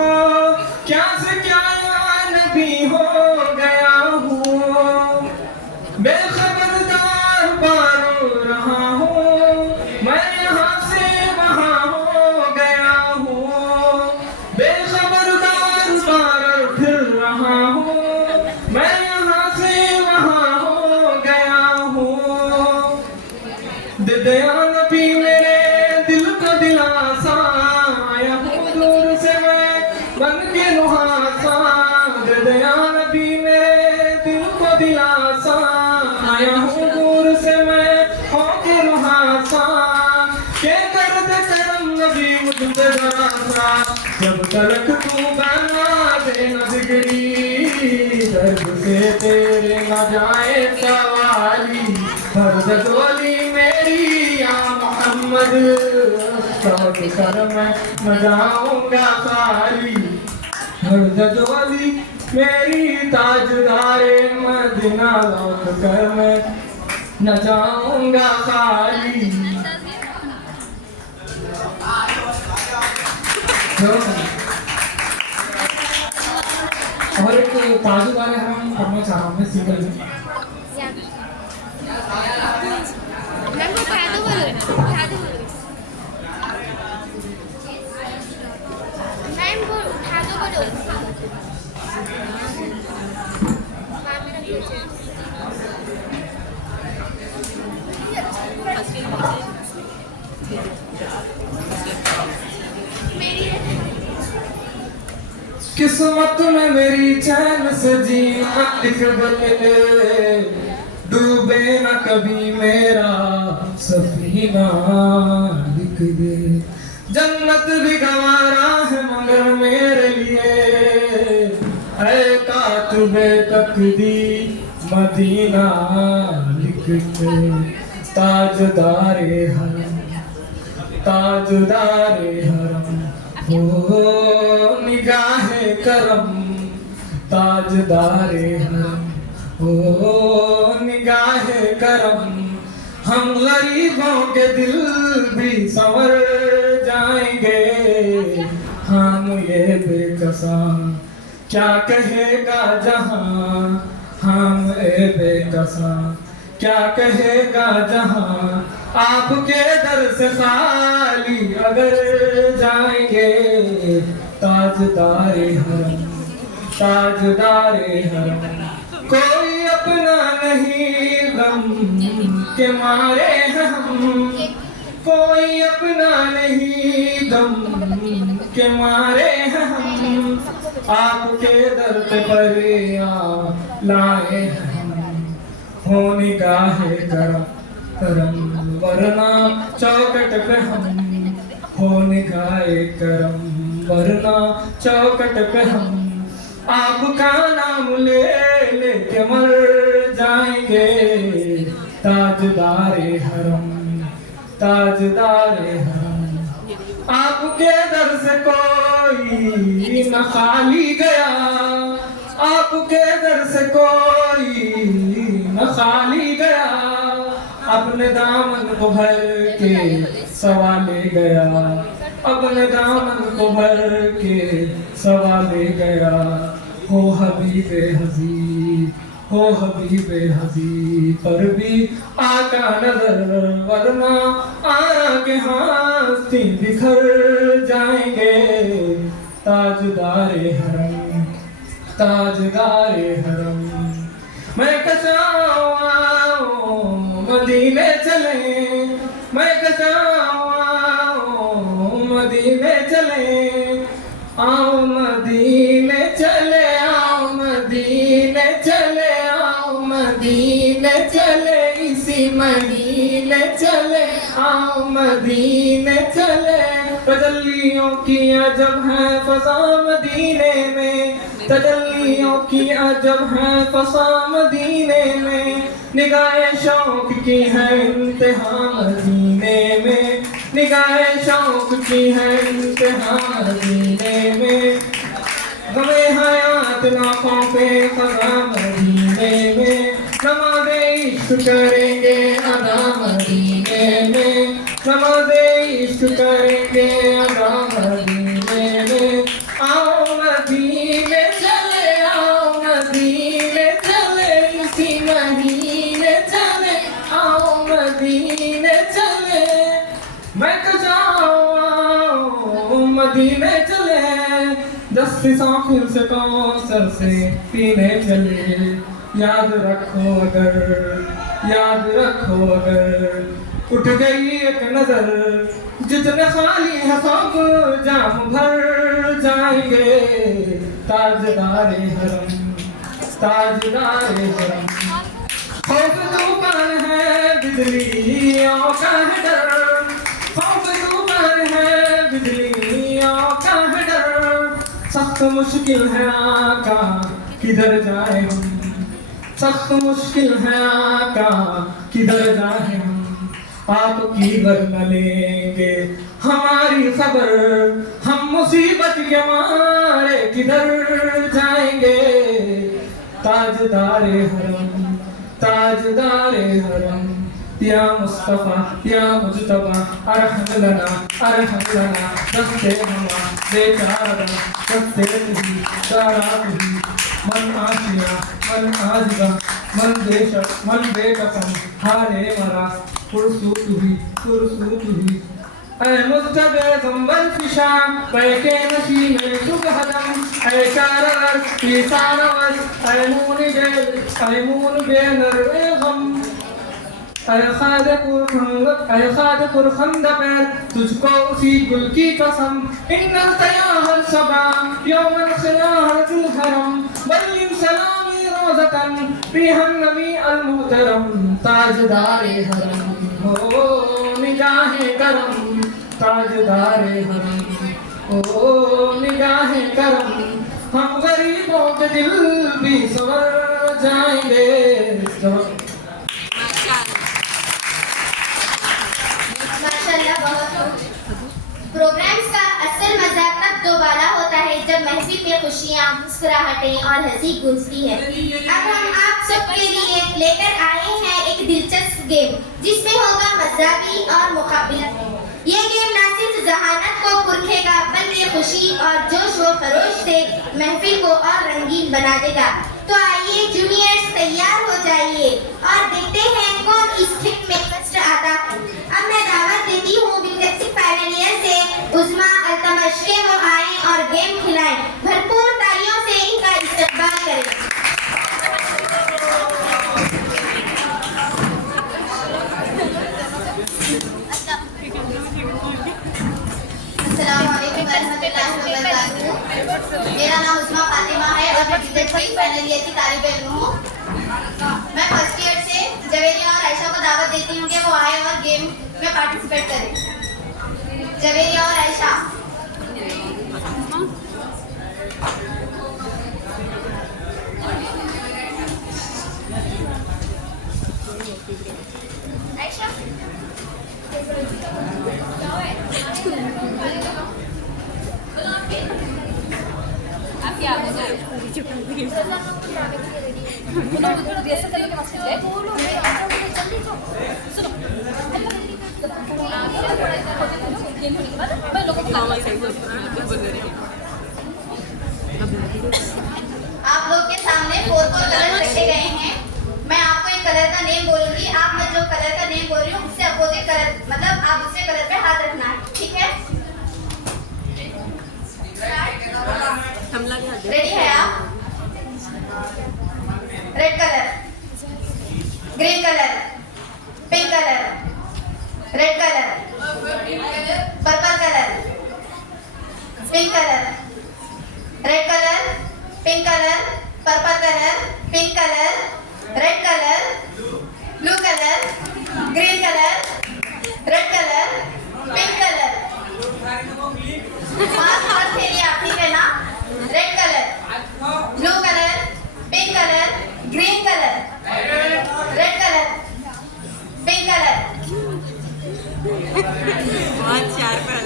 क्या से क्या नबी हो गया हूँ। बेखबरदार पारो रहा हूँ, मैं यहाँ से वहाँ हो गया हूँ। बेखबरदार पार फिर रहा हूँ, बन के नुहासा दे दया नबी मेरे दिल को दिलासा आया हूँ दूर से मैं होके रुहासा के कर दे करम नबी मुझ पे जरा सा जब तलक तू बना दे न बिगड़ी दर्द से तेरे न जाए सवारी दर्द डोली मेरी या मोहम्मद चौक कर मैं न जाऊंगा खाली दर्द डोली मेरी ताजदारे मदीना लौट कर मैं न जाऊंगा खाली। और एक ताजुदारे हम पढ़ना चाह रहा हूँ सिंगल में। मैम वो उठा दो बोलो, उठा दो बोलो। मैम वो उठा दो बोलो। किस्मत में मेरी चैन से जीना लिख दे डूबे न कभी मेरा सफीना लिख दे जन्नत भी गंवारा है मगर मेरे लिए ऐ कातबे तकदी मदीना लिख दे ताजदारे हरम ताजदारे हरम हो निगाहे करम ताजदारे हरम हो निगाहे करम हम गरीबों के दिल भी संवर जाएंगे हम ये बेकसा क्या कहेगा जहां हम ए बेकसा क्या कहेगा जहां आपके दर से खाली अगर जाएंगे ताजदारे हरम ताजदारे हरम कोई अपना नहीं गम के मारे हैं हम कोई अपना नहीं गम के मारे हैं हम आपके दर पर लाए हैं हो निगाहे करम वरना चौकट पे हम हो निगाहे करम वरना चौकट पे हम आपका नाम ले लेके मर जाएंगे ताजदारे हरम ताजदारे हरम आपके दर से कोई न खाली गया आपके दर से कोई न खाली गया अपने दामन को भर के सवाले गया अपने दामन को भर के सवाले गया हो हबीबे हजी हो हबीबे हजी पर भी आका नजर वरना आरा के हाथी बिखर जाएंगे ताजदारे हरम ताजदारे हरम मैं कचाऊं मदीने चले मैं कचाऊं मदीने चले आओ मदीने चले आओ मदीने चले आओ मदीने चले इसी मदीने चले आओ मदीने चले तजल्लियों की अजब है फसा मदीने में तजल्लियों की अजब है फसा मदीने में निगाहे शौक की है इंतहा मदीने में निगाहे शौक की है इंतहा मदीने में गमे हयात नाकों पे खजा मदीने में नमाज़े इश्क करेंगे अदा मदीने में नमाज़े इश्क करेंगे अदा मदीने में आओ मदीने चले आओ मदीने चले इसी महीने चले आओ मदीने चले मैं तो जाऊं मदीने चले दस्ती साखिल से कौसर से पीने चले याद रखो अगर उठ गई एक नजर जितने खाली है सब जाम भर जाए जाएंगे ताजदारे हरम, ताजदारे हरम। खौफ तूफान है बिजलियों का है डर, खौफ तूफान है बिजलियों का है डर। सख्त मुश्किल है आका किधर जाए हम, सख्त मुश्किल है आका किधर जाए हम। आपकी बर न लेंगे हमारी खबर, हम मुसीबत के मारे किधर जाएंगे ताजदारे हरम, ताजदारे हरम। या मुस्तफा या मुजतबा अरहम लना दस्ते हवा बेचारा दस्ते तुही चारा तुही। मन आशिया मन आजगा मन बेशक मन बेकसम हाले मरा पुरसू तुही ऐ मुस्तबे ज़ंबल फिशा पैके नशी में सुबहदम। ऐ चारर पीसानवस ऐ मून बेनर ए गम। ऐ खादिकुर खंदपर तुझको उसी गुल की कसम। इन्नल तयाहल सबा यौमन खयाहल दिल हरम, बल्लिम सलामी रोज़तन फिहन नबी अल मुहतरम। ताजदारे हरम हो निगाहे करम, ताजदारे हरम ओ निगाहे करम। हम गरीबों के दिल भी सवर जाएंगे। माशाल्लाह, बहुत प्रोग्राम्स का असल मजा तब दोबारा होता है जब महफिल में खुशियाँ, मुस्कुराहटें और हंसी गूंजती है। अब हम आप सबके लिए लेकर आए हैं एक दिलचस्प गेम जिसमें होगा मज़ाकी और मुकाबला। ये गेम न सिर्फ जहानत को पुरखेगा बल्कि खुशी और जोश व खरोश से महफिल को और रंगीन बना देगा। तो आइए जूनियर्स तैयार हो जाइए और देखते हैं कौन इस खेल में फर्स्ट आता है। अब मैं दावत देती हूँ विंटेक्सिक फाइनल ईयर से उस्मा अल्तमश के वो आए और गेम खिलाएं। भरपूर तालियों से इनका इस्तकबाल करें। अस्सलामुअलैकुम वरहमतुल्लाहि वबरकातुहू। मेरा नाम उस्मा फातिमा है और मैं विंटेक्सिक फाइनल ईयर की तालिब इल्म हूँ। मैं फर्स्ट ईयर से जवेरिया और आयशा को दावत देती हूँ कि वो आए और गेम में पार्टिसिपेट करें। जवेरिया और आयशा। आयशा आप क्या आप लोग के सामने 4 कलर रखे गए हैं। मैं आपको एक कलर का नेम बोलूंगी, आप मैं जो कलर का नेम बोल रही हूँ उससे अपोजिट कलर मतलब आप दूसरे कलर पे हाथ रखना है, ठीक है? रेडी है आप? Red colour, green colour, pink colour, red colour, purple colour, pink colour, red colour, pink colour, purple colour, pink colour, red colour, blue colour, green colour, red colour, pink colour. हाथ खेलिए आप, ठीक है ना? Red colour, blue colour, pink colour, green colour, red colour, pink colour. बहुत शार्प है।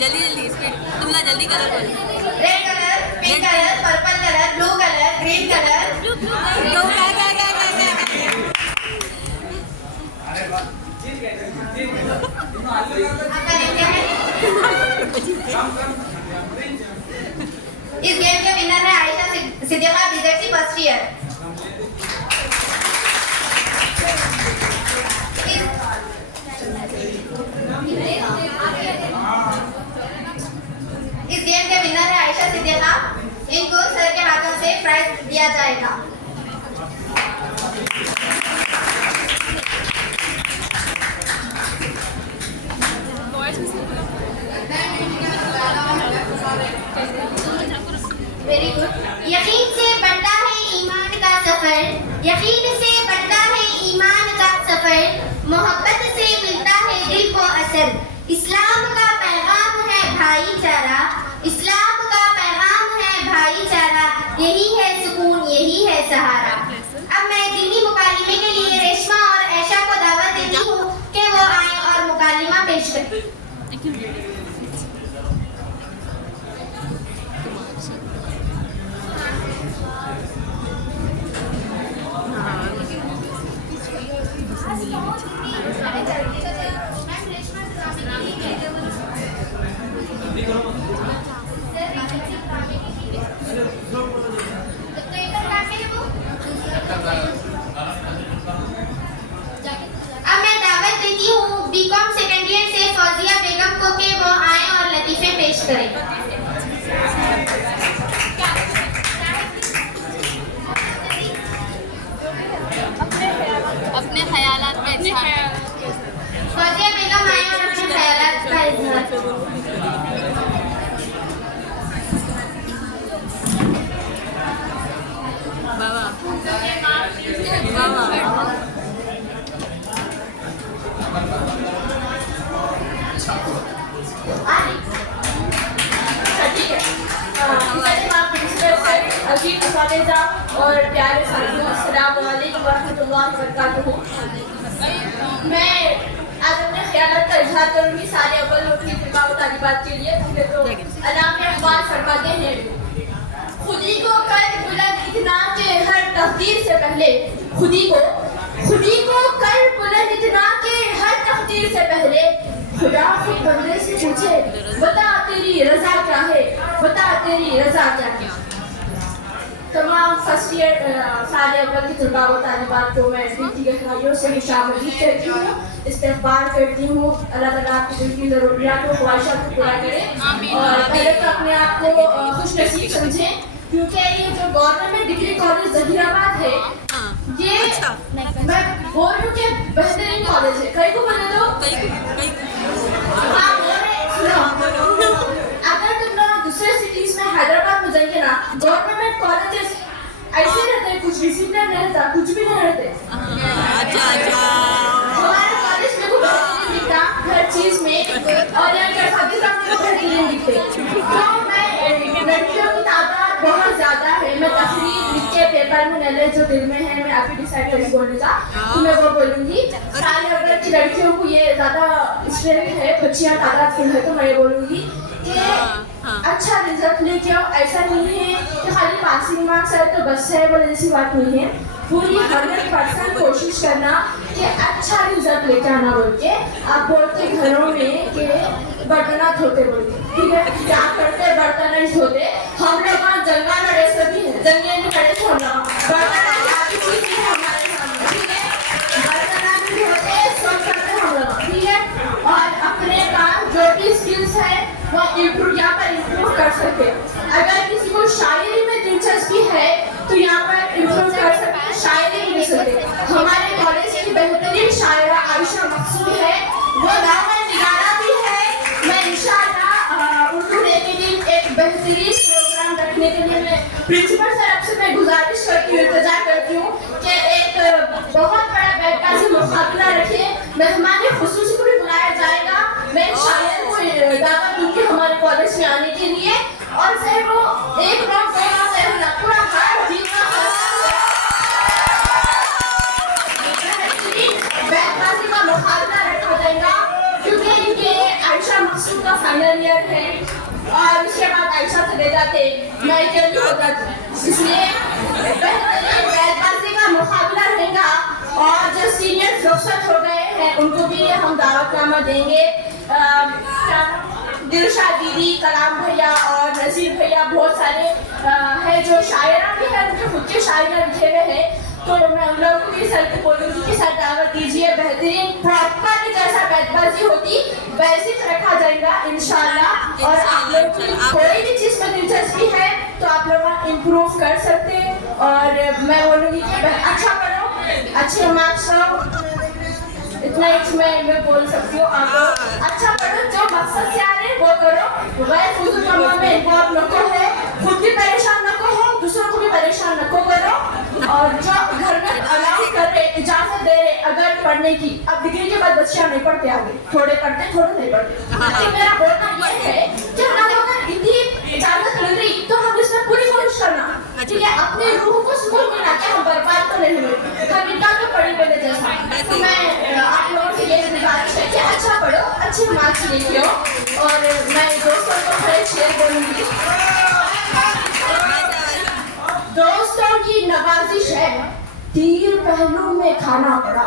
जल्दी स्पीड, तुम ना जल्दी कलर बोलो। Red colour, pink colour, purple colour, blue colour, green colour. आपका नेम क्या है? इस गेम के विनर है Ayesha Siddiqa BJC first year. इस गेम के विनर है आयशा सिद्दीका। इनको सर के हाथों से प्राइज दिया जाएगा। यकीन से बढ़ता है ईमान का सफर, मोहब्बत से मिलता है दिल को असर। इस्लाम का पैगाम है भाईचारा, इस्लाम का पैगाम है भाईचारा, यही है सुकून, यही है सहारा। अब मैं दीनी मुकालिमे के लिए रेशमा और ऐशा को दावत देती हूँ कि वो आए और मुकालिमा पेश करें। अब मैं दावत देती हूँ बीकॉम सेकेंड ईयर से फौजिया बेगम को कि वो आए और लतीफे पेश करें। अपने ख्यालात का इजहार। फौजिया बेगम आए और अपने ख्यालात का इजहार। अजीब मुसाफिजा और प्यारे साथियों, अस्सलाम वालेकुम वरहमतुल्लाहि वबरकातुहू। मैं आज अपने ख्यालात का इजहार करूँगी सारे अव्वल और तलबा व तालिबात के लिए। तो अल्लाह के अखबार फरमाते हैं, खुदी को कर बुलंद इतना के हर तकदीर से पहले, खुदी को कर बुलंद इतना के हर तकदीर से पहले खुदा खुद बंदे से पूछे, बता तेरी रजा क्या है, बता तेरी रजा क्या है। तमाम फर्स्ट ईयर सारे अव्वल की तलबा व तालिबात को मैं ड्यूटी के खिलाड़ियों से शामिल करती हूँ, इस्तेग़फ़ार करती हूँ। अल्लाह ताला आपकी दिल की ज़रूरियात और ख्वाहिशात को पूरा करे। और पहले तो अपने आप को खुशनसीब समझें, क्योंकि ये जो गवर्नमेंट डिग्री कॉलेज जहीराबाद है, ये मैं बोल रही हूँ कि बेहतरीन कॉलेज है। कई को बने दो, हाँ बोल रहे, सुनो, अगर तुम लोग दूसरे सिटीज में हैदराबाद में जाइए ना, गवर्नमेंट कॉलेजेस ऐसे रहते हैं, कुछ डिसिप्लिन नहीं रहता, कुछ भी नहीं रहते। हमारे कॉलेज में को बेहतरीन दिखता हर चीज में, और यहाँ के साथी साथ को बेहतरीन दिखते। तो मैं लड़कियों की तादाद बहुत ज्यादा है। मैं तकरीर लिख के पेपर में नॉलेज जो दिल में है मैं आप ही डिसाइड करें बोलने का, तो मैं वो बोलूँगी। सारे अगर की लड़कियों को ये ज़्यादा स्ट्रेंथ है, बच्चियाँ तादाद फुल है, तो मैं ये बोलूँगी कि अच्छा रिजल्ट लेके आओ। ऐसा नहीं है कि खाली पासिंग मार्क्स है तो बस है, बोले जैसी बात नहीं है। पूरी 100% कोशिश करना कि अच्छा रिजल्ट लेके आना बोल के। आप बोलते घरों में कि बर्तन धोते बोल के, ठीक है, क्या करते बर्तन नहीं धोते। हम लोग वहाँ जंगा लड़े सभी हैं, जंगे में खड़े थे हम लोग, बर्तन आदि चीज नहीं है हमारे सामने, ठीक है, बर्तन भी धोते सब करते हम लोग, ठीक है। और अपने काम जो भी स्किल्स है वो यहाँ पर इम्प्रूव कर सकते। अगर किसी को शायरी में दिलचस्पी है तो यहाँ पर इम्प्रूव कर सकते, शायरी लिख सकते। हमारे कॉलेज की बेहतरीन शायरा आयशा मकसूद है, वो नावल निगारा भी है। मैं इंशाअल्लाह उर्दू डे के दिन एक बेहतरीन प्रोग्राम रखने के लिए मैं प्रिंसिपल साहब से मैं गुजारिश करती हूँ, इंतजार करती हूँ कि एक बहुत बड़ा बैठका से मुकाबला रखे, मेहमान खुसूसी को भी बुलाया जाएगा। मैं शायर को दावत दूंगी हमारे कॉलेज में आने के लिए, और फिर वो एक राउंड दो राउंड पूरा हार जीतना बैठबाजी का मुकाबला रखा जाएगा, क्योंकि इनके आयशा मकसूद का फाइनल ईयर है और उसके बाद आयशा से ले जाते मैं अकेली हो जाती, इसलिए बैठबाजी का मुकाबला रहेगा। और जो सीनियर रुखसत हो गए हैं उनको भी हम दावतनामा देंगे। दिलशा दीदी, कलाम भैया और नजीर भैया बहुत सारे हैं जो शायरा भी हैं, उनके खुद के शायरा लिखे हुए हैं। तो मैं उन लोगों को भी सर को बोलूँगी कि सर दावत दीजिए, बेहतरीन प्रॉपर जैसा बैठबाजी होती वैसे रखा जाएगा इंशाल्लाह। और आप लोग की कोई भी चीज़ में दिलचस्पी है तो आप लोग इम्प्रूव कर सकते हैं। और मैं बोलूँगी कि अच्छा करो, अच्छे मार्क्स लाओ, इतना ही मैं बोल सकती हूँ। आप अच्छा पढ़ो, जो मकसद से आ रहे हैं वो करो, गैर फजूल कामों में इन्वॉल्व न हो, खुद भी परेशान न हो, दूसरों को भी परेशान न करो। और जो घर में अलाउ कर रहे, इजाजत दे रहे अगर पढ़ने की। अब डिग्री के बाद बच्चियां नहीं पढ़ते आगे, थोड़े पढ़ते थोड़े नहीं पढ़ते। तो मेरा बोलना ये है कि हमें अगर इतनी इजाजत मिल रही तो हम इसमें पूरी कोशिश करना, ठीक है, अपने रूह को सुकून मिला के हम बर्बाद तो नहीं हुए। कविता तो पढ़ी मेरे जैसा। तो मैं आप लोगों से ये गुजारिश है कि अच्छा पढ़ो, अच्छे मार्क्स लेके आओ। और मैं दोस्तों को थोड़े शेयर करूंगी। दोस्तों की नवाजिश है, तीर पहलू में खाना पड़ा।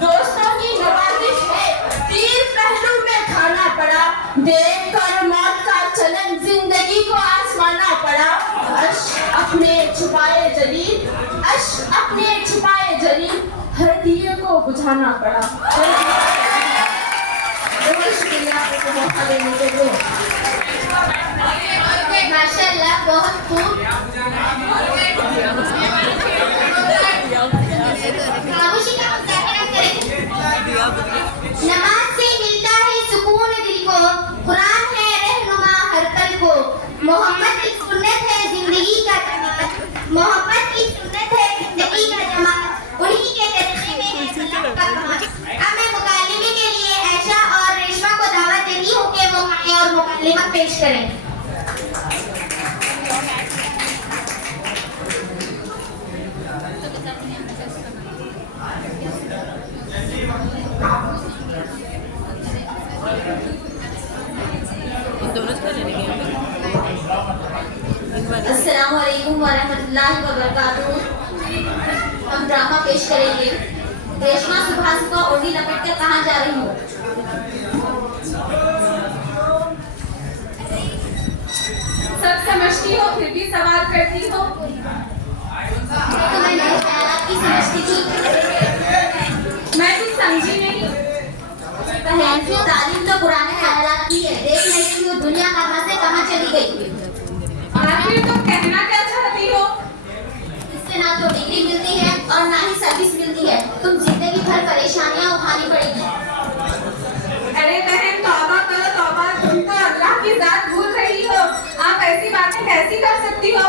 दोस्तों की नवाजिश है, तीर पहलू में खाना पड़ा। देख कर मौत का चलन जिंदगी को आजमाना पड़ा। अश अपने छुपाए जलील, अश अपने छुपाए जलील, हर दिए को बुझाना पड़ा। बहुत शुक्रिया आपको मौका देने के लिए। माशाल्लाह, बहुत खूब। खामोशी का मुजाहरा करें। नमाज से मिलता है सुकून दिल को, कुरान है रहनुमा हर पल को। मोहब्बत की सुन्नत है जिंदगी का जमात, मोहब्बत की सुन्नत है जिंदगी का जमात। उन्हीं के तरीके में है सलाह का कमाल। अब मैं मुकालिमे के लिए ऐशा और रेशमा को दावत देती हूँ कि वो आए और मुकालिमा पेश करें। अस्सलामु अलैकुम वरहमतुल्लाहि वबरकातुहू। हम ड्रामा पेश करेंगे। रेशमा सुभाष को ओढ़नी लपेट कर कहाँ जा रही हूँ। सब समझती हो फिर भी सवाल करती हो। तो मैं मेरे ख्यालात की समझती थी। मैं कुछ समझी नहीं। तालीम तो पुराने ख्यालात की है, देख नहीं कि वो दुनिया कहाँ से कहाँ चली गई। आखिर तुम कहना क्या चाहती हो? इससे ना तो डिग्री मिलती है और ना ही सर्विस मिलती है, तुम जिंदगी भर परेशानियां उठानी पड़ेगी। अरे बहन तौबा करो तौबा, तुम तो अल्लाह की जात भूल रही हो। आप ऐसी बातें कैसी कर सकती हो?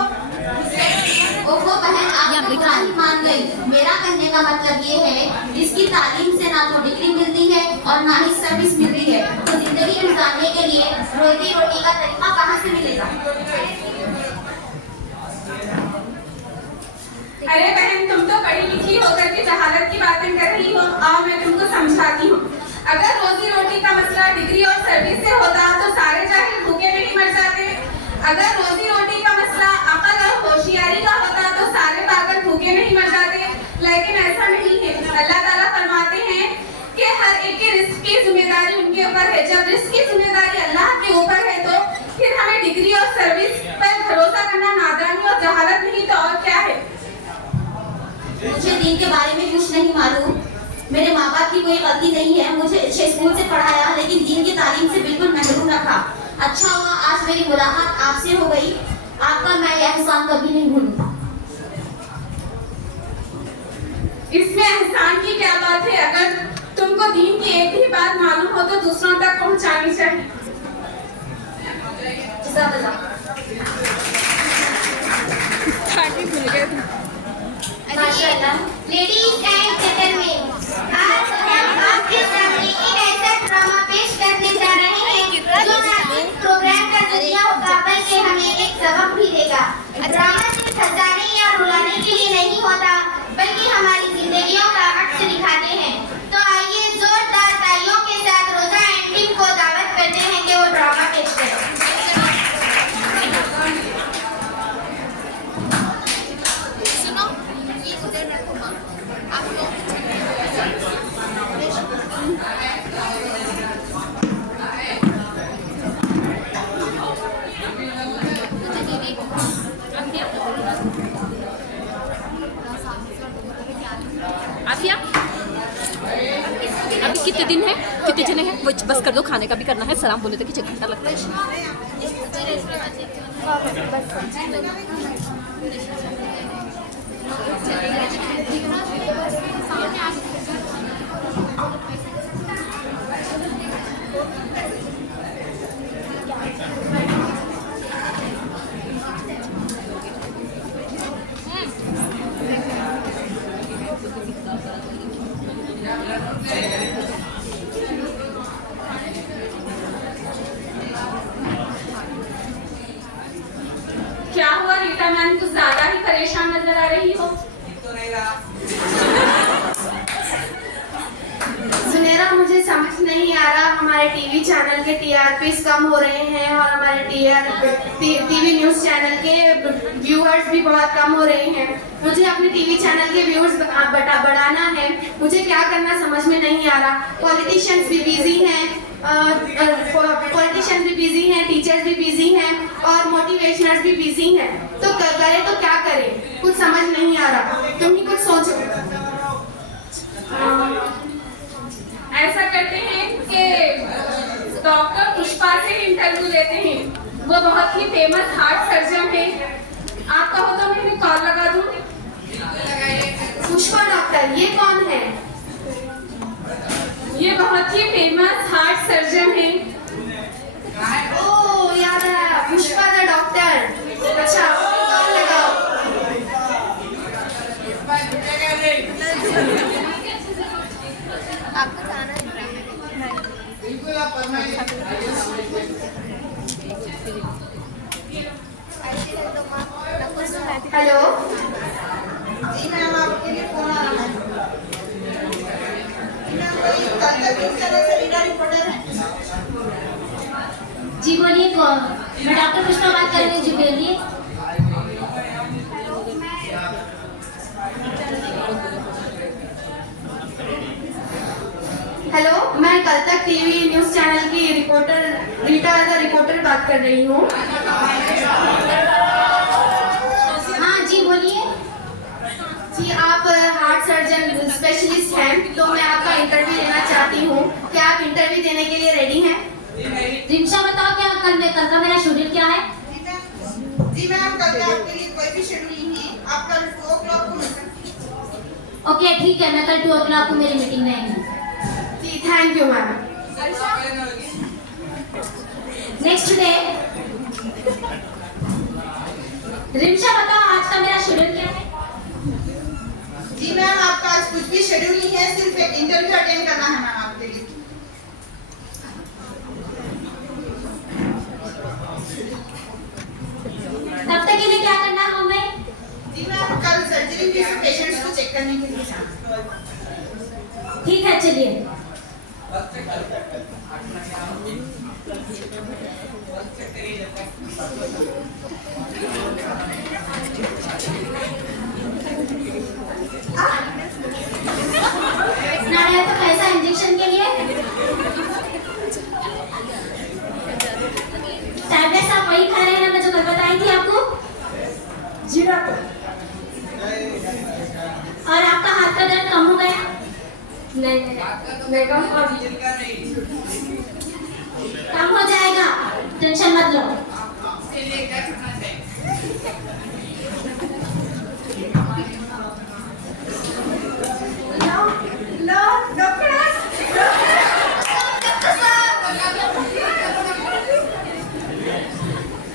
ओहो बहन, आप बुरा ही मान गई। मेरा कहने का मतलब ये है, जिसकी तालीम से ना तो डिग्री मिलती है और ना ही सर्विस मिलती है, तो जिंदगी गुजारने के लिए रोजी रोटी का तरीका कहाँ से मिलेगा? अरे बहन, तुम तो पढ़ी लिखी होकर के जहालत की बातें कर रही हो। आओ मैं तुमको समझाती हूँ। अगर रोजी रोटी का मसला डिग्री और सर्विस से होता तो सारे जाहिल भूखे नहीं मर जाते। अगर रोजी रोटी का मसला अकल और होशियारी का होता तो सारे पागल भूखे नहीं मर जाते। लेकिन ऐसा नहीं है। अल्लाह ताला फरमाते हैं कि हर एक के रिस्क की जिम्मेदारी उनके ऊपर है। जब रिस्क की जिम्मेदारी अल्लाह के ऊपर है तो फिर हमें डिग्री और सर्विस पर भरोसा करना नादानी और जहालत नहीं तो और क्या है? मुझे दीन के बारे में कुछ नहीं मालूम। मेरे माँ बाप की कोई गलती नहीं है। मुझे अच्छे स्कूल से पढ़ाया लेकिन दीन की तालीम से बिल्कुल महरूम रखा। अच्छा हुआ आज मेरी मुलाकात आपसे हो गई। आपका मैं यह एहसान कभी नहीं भूलूंगा। इसमें एहसान की क्या बात है? अगर तुमको दीन की एक भी बात मालूम हो तो दूसरों तक पहुंचानी चाहिए। माशाल्लाह। लेडीज एंड जेंटलमैन, आज हम आपके सामने एक ऐसा ड्रामा पेश करने जा रहे हैं जो ना सिर्फ प्रोग्राम का जरिया होगा बल्कि हमें एक सबक भी देगा। ड्रामा सिर्फ हंसाने या रुलाने के लिए नहीं होता बल्कि हमारी जिंदगियों का अक्स दिखाते हैं। तो आइए जोरदार तालियों के साथ रोजा एंड टीम को दावत करते हैं कि वो ड्रामा पेश करें। आफिया, अभी कितने दिन है, कितने जने हैं? वो बस कर दो, खाने का भी करना है। सलाम बोले थे कि 1 घंटा लगता है। क्या मैम कुछ ज्यादा ही परेशान नजर आ रही हो? सुनेरा, मुझे समझ नहीं आ रहा, हमारे टीवी चैनल के टीआरपीस कम हो रहे हैं और हमारे टीवी न्यूज़ चैनल के व्यूअर्स भी बहुत कम हो रहे हैं। मुझे अपने टीवी चैनल के व्यूअर्स बढ़ाना है। मुझे क्या करना समझ में नहीं आ रहा। पॉलिटिशियंस भी बिजी हैं, टीचर्स भी बिजी हैं और मोटिवेशनर्स भी बिजी हैं। तो करें तो क्या करें, कुछ समझ नहीं आ रहा। तुम ही कुछ सोचो। ऐसा करते हैं कि डॉक्टर पुष्पा से इंटरव्यू लेते हैं। वो बहुत ही फेमस हार्ट सर्जन है। आप कहो तो मैं भी कॉल लगा दूं? पुष्पा डॉक्टर, ये कौन है? ये बहुत ही फेमस हार्ट सर्जन है। ओह याद आया, पुष्पा द डॉक्टर। अच्छा, कॉल लगाओ। आपको जाना है? हेलो जी मैम, आपके लिए फोन आ रहा है। जी बोलिए, मैं डॉक्टर पुष्पा बात कर रही हूँ। जी बोलिए। हेलो, मैं कल तक टीवी न्यूज़ चैनल की रिपोर्टर बात कर रही हूँ। हाँ जी बोलिए। जी, आप हार्ट सर्जन स्पेशलिस्ट हैं, तो मैं आपका इंटरव्यू लेना चाहती हूँ। क्या आप इंटरव्यू देने के लिए रेडी हैं? रिमशा, बताओ क्या कल का मेरा शेड्यूल क्या है? जी मैम, कल का आपके लिए कोई भी शेड्यूल नहीं है। आप कल 2 o'clock को मिल सकते हैं। ओके ठीक है, मैं कल 2 o'clock को मेरी मीटिंग में आएंगी। जी thank you ma'am. Next day. Rimsha, बताओ आज का मेरा शेड्यूल क्या है? जी मैम, आपका आज कुछ भी शेड्यूल नहीं है, सिर्फ एक इंटरव्यू अटेंड करना है मैम आपके लिए। तब तक के लिए क्या करना है हमें? जी मैम, कल सर्जरी के पेशेंट्स को चेक करने के लिए। ठीक है, चलिए। नारे तो कैसा इंजेक्शन के लिए? टैबलेट्स आप वही खा रहे हैं ना, मैं जो कल बताई थी आपको? जी डॉक्टर। और आपका हाथ का दर्द कम हो गया? नहीं कम हो जाएगा, टेंशन मत लो।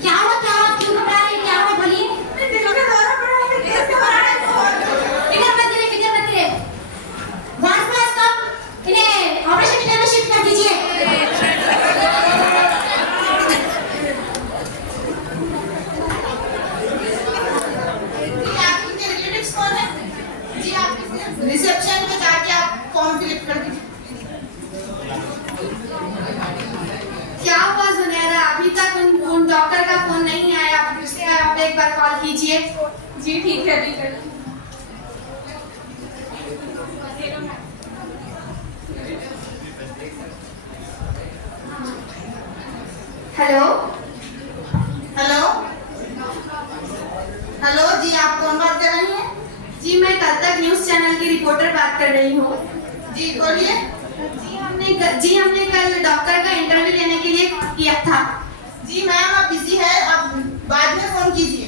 क्या हुआ, क्यों घबरा रही हैं? क्या हुआ, बोलिए। फिक्र मत करिए। वार्ड कम, इन्हें ऑपरेशन थिएटर में शिफ्ट कर दीजिए। रिसेप्शन पे जाके आप फॉर्म फिलअप कर दीजिए। क्या हुआ सुनेरा, अभी तक उन डॉक्टर का फोन नहीं आया। आप एक बार कॉल कीजिए। जी ठीक है, अभी कर। हेलो हेलो हेलो जी, आप कौन बात कर रही हैं? जी, मैं कल तक न्यूज़ चैनल की रिपोर्टर बात कर रही हूँ। जी बोलिए। जी हमने कल डॉक्टर का इंटरव्यू लेने के लिए किया था। जी मैम, आप बिजी है, आप बाद में फोन कीजिए।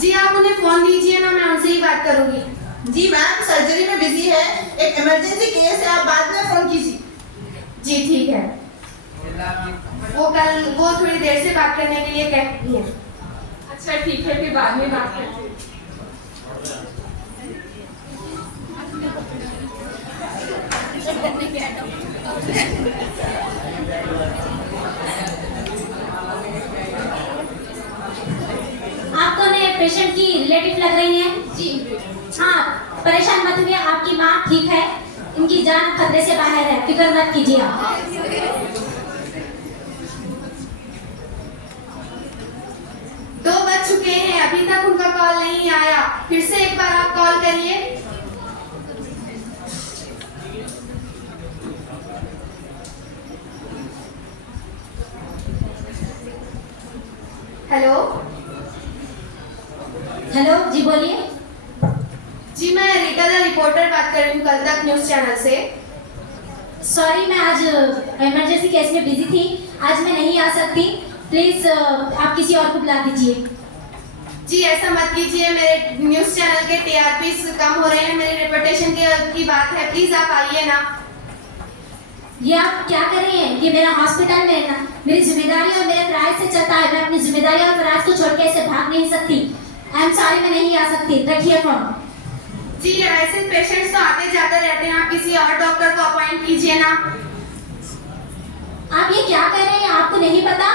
जी आप उन्हें फोन दीजिए ना, मैं उनसे ही बात करूंगी। जी मैम, सर्जरी में बिजी है, एक इमरजेंसी केस है, आप बाद में फोन कीजिए। जी ठीक है। वो थोड़ी देर से बात करने के लिए कहती है। अच्छा ठीक है, फिर बाद में बात करते हैं। आपको पेशेंट की रिलेटिव लग रही हैं? जी। हाँ, परेशान मत हुइए, आपकी माँ ठीक है, इनकी जान खतरे से बाहर है, फिक्र मत कीजिए आप। 2 बज चुके हैं, अभी तक उनका कॉल नहीं आया। फिर से एक बार आप कॉल करिए। हेलो। हेलो, जी बोलिए। जी मैं रीटा द रिपोर्टर बात कर रही हूँ कल तक न्यूज़ चैनल से। सॉरी, मैं आज इमरजेंसी केस में बिजी थी, आज मैं नहीं आ सकती। प्लीज आप किसी और को बुला दीजिए। जी ऐसा मत कीजिए, मेरे न्यूज़ चैनल के टीआरपी कम हो रहे हैं, मेरी रेपुटेशन की बात है, प्लीज आप आइए ना। ये आप क्या कर रही हैं? ये मेरा हॉस्पिटल में ना मेरी जिम्मेदारी और मेरे फराइज से चलता है। मैं अपनी जिम्मेदारी और फराइज को छोड़ के ऐसे भाग नहीं सकती। आई एम सॉरी, मैं नहीं आ सकती। रखिए फोन। जी ऐसे पेशेंट्स तो आते जाते रहते हैं, आप किसी और डॉक्टर को अपॉइंट कीजिए ना। आप ये क्या कह रहे हैं? आपको नहीं पता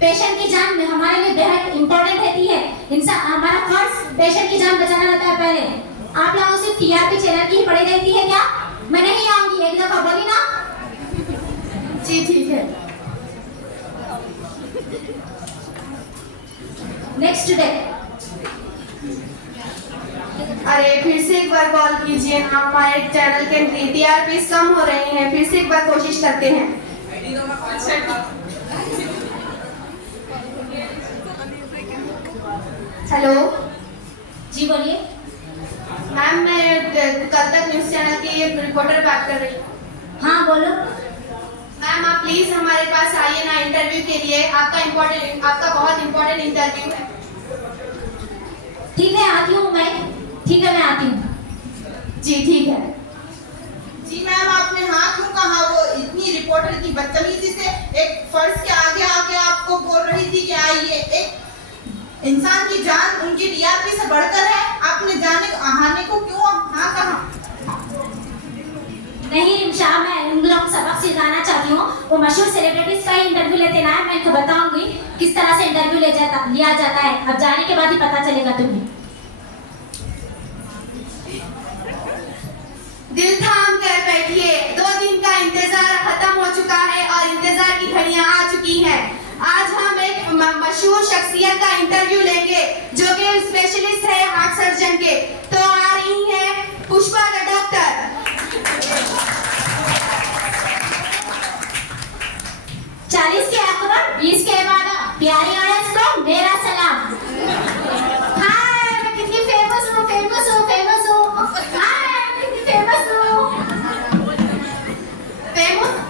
पेशेंट की जान हमारे लिए बेहद इंपॉर्टेंट रहती है। इंसान हमारा फर्ज पेशेंट की जान बचाना रहता है पहले। आप लोगों से टीआरपी चैनल की पड़ी रहती है क्या? मैं नहीं आऊंगी, एक दफा बोली ना। जी ठीक है। Next day. अरे फिर से एक बार कॉल कीजिए ना, हमारे चैनल के टीआरपी कम हो रहे हैं, फिर से एक बार कोशिश करते हैं। हेलो। जी बोलिए। मैम मैं कल तक न्यूज़ चैनल की रिपोर्टर बात कर रही हूँ। हाँ बोलो। मैम आप प्लीज हमारे पास आइए ना इंटरव्यू के लिए, आपका बहुत इम्पोर्टेंट इंटरव्यू है। ठीक है, आती हूँ मैं। ठीक है, मैं आती हूँ। जी ठीक है। जी मैम, आपने हाँ क्यों कहा? वो इतनी रिपोर्टर की बदतमीजी से एक फर्ज के आगे आके आपको बोल रही थी कि आइए। एक इंसान की जान उनकी टीआरपी से बढ़कर है, आपने आने को क्यों हाँ कहा? नहीं रिमशा, मैं उन लोगों को सबक सिखाना चाहती हूँ। वो मशहूर सेलिब्रिटीज का ही इंटरव्यू लेते ना है, मैं इनको बताऊंगी किस तरह से इंटरव्यू लिया जाता है। अब जाने के बाद ही पता चलेगा तुम्हें। दिल थाम कर बैठिए, 2 दिन का इंतजार खत्म हो चुका है और इंतजार की घड़ियां आ चुकी हैं। आज हम एक मशहूर शख्सियत का इंटरव्यू लेंगे जो कि स्पेशलिस्ट है हार्ट सर्जन के। तो आ रही है पुष्पा द डॉक्टर। 40 के अकबर 20 के बाद प्यारी ऑडियंस को मेरा सलाम। हाय, मैं कितनी फेमस हूँ। हाय, मैं कितनी फेमस हूँ।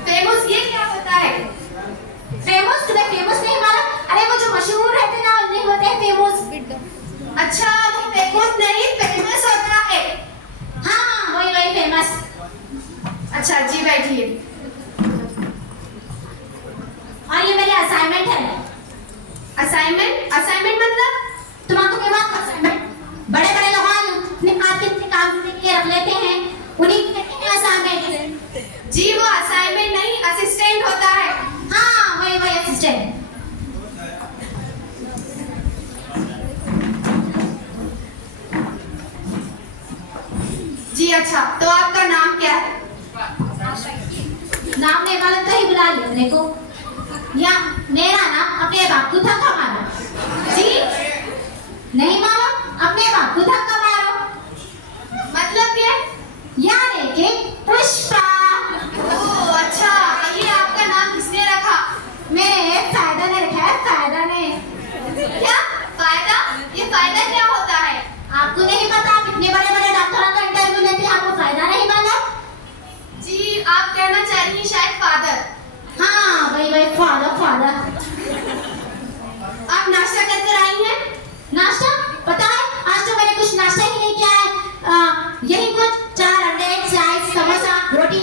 फेमस ये क्या होता है? फेमस तुम्हें फेमस नहीं मालूम? अरे वो जो मशहूर रहते ना उन्हें होते हैं फेमस। अच्छा वो फेमस नहीं फेमस होता है। हाँ वही फेमस। अच्छा जी बैठिए। और ये मेरी असाइनमेंट है। असाइनमेंट मतलब? तुम्हारे के पास असाइनमेंट बड़े बड़े लोग अपने हाथ के काम के लिए रख लेते हैं, उन्हीं के कहते हैं असाइनमेंट। जी वो असाइनमेंट नहीं असिस्टेंट होता है। हाँ वही असिस्टेंट। जी अच्छा, तो आपका नाम क्या है? नाम नहीं मालूम तो ही बुला लिया मेरे को। या मेरा नाम अपने बापू था का मारो। जी नहीं मालूम? अपने बापू था का मारो मतलब क्या? यानी कि पुष्पा। ओह अच्छा, ये आपका नाम किसने रखा? मेरे फायदा ने रखा है। फायदा ने। क्या फायदा? ये फायदा क्या होता है? आपको नहीं पता? कितने बड़े बड़े डॉक्टरों का इंटरव्यू लेते हैं, आपको फायदा नहीं मालूम? जी आप कहना चाह रही हैं शायद फादर। हाँ वही फादर। आप नाश्ता करके आई हैं? नाश्ता? पता है आज तो मैंने कुछ नाश्ता ही नहीं किया है। यही कुछ 4 अंडे, स्लाइस, समोसा, रोटी,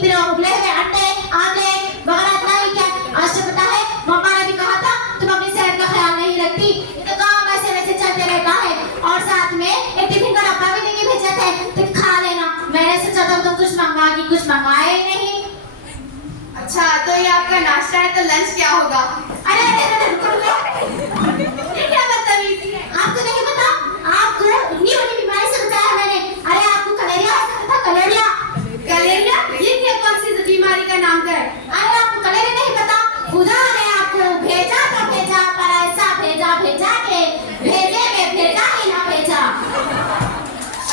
फिर उबले हुए अंडे, आमलेट वगैरह इतना ही क्या। आज तो पता है मम्मा ने भी कहा था तुम अपनी सेहत का ख्याल नहीं रखती, ये तो काम ऐसे वैसे चलते रहता है। और साथ में एक टिफिन का डब्बा भी देके भेजा था तो खा लेना। मैंने सोचा था तुम कुछ मंगाए ही नहीं। अच्छा तो ये आपका नाश्ता है, तो लंच क्या होगा? अरे ये क्या बदतमीजी है?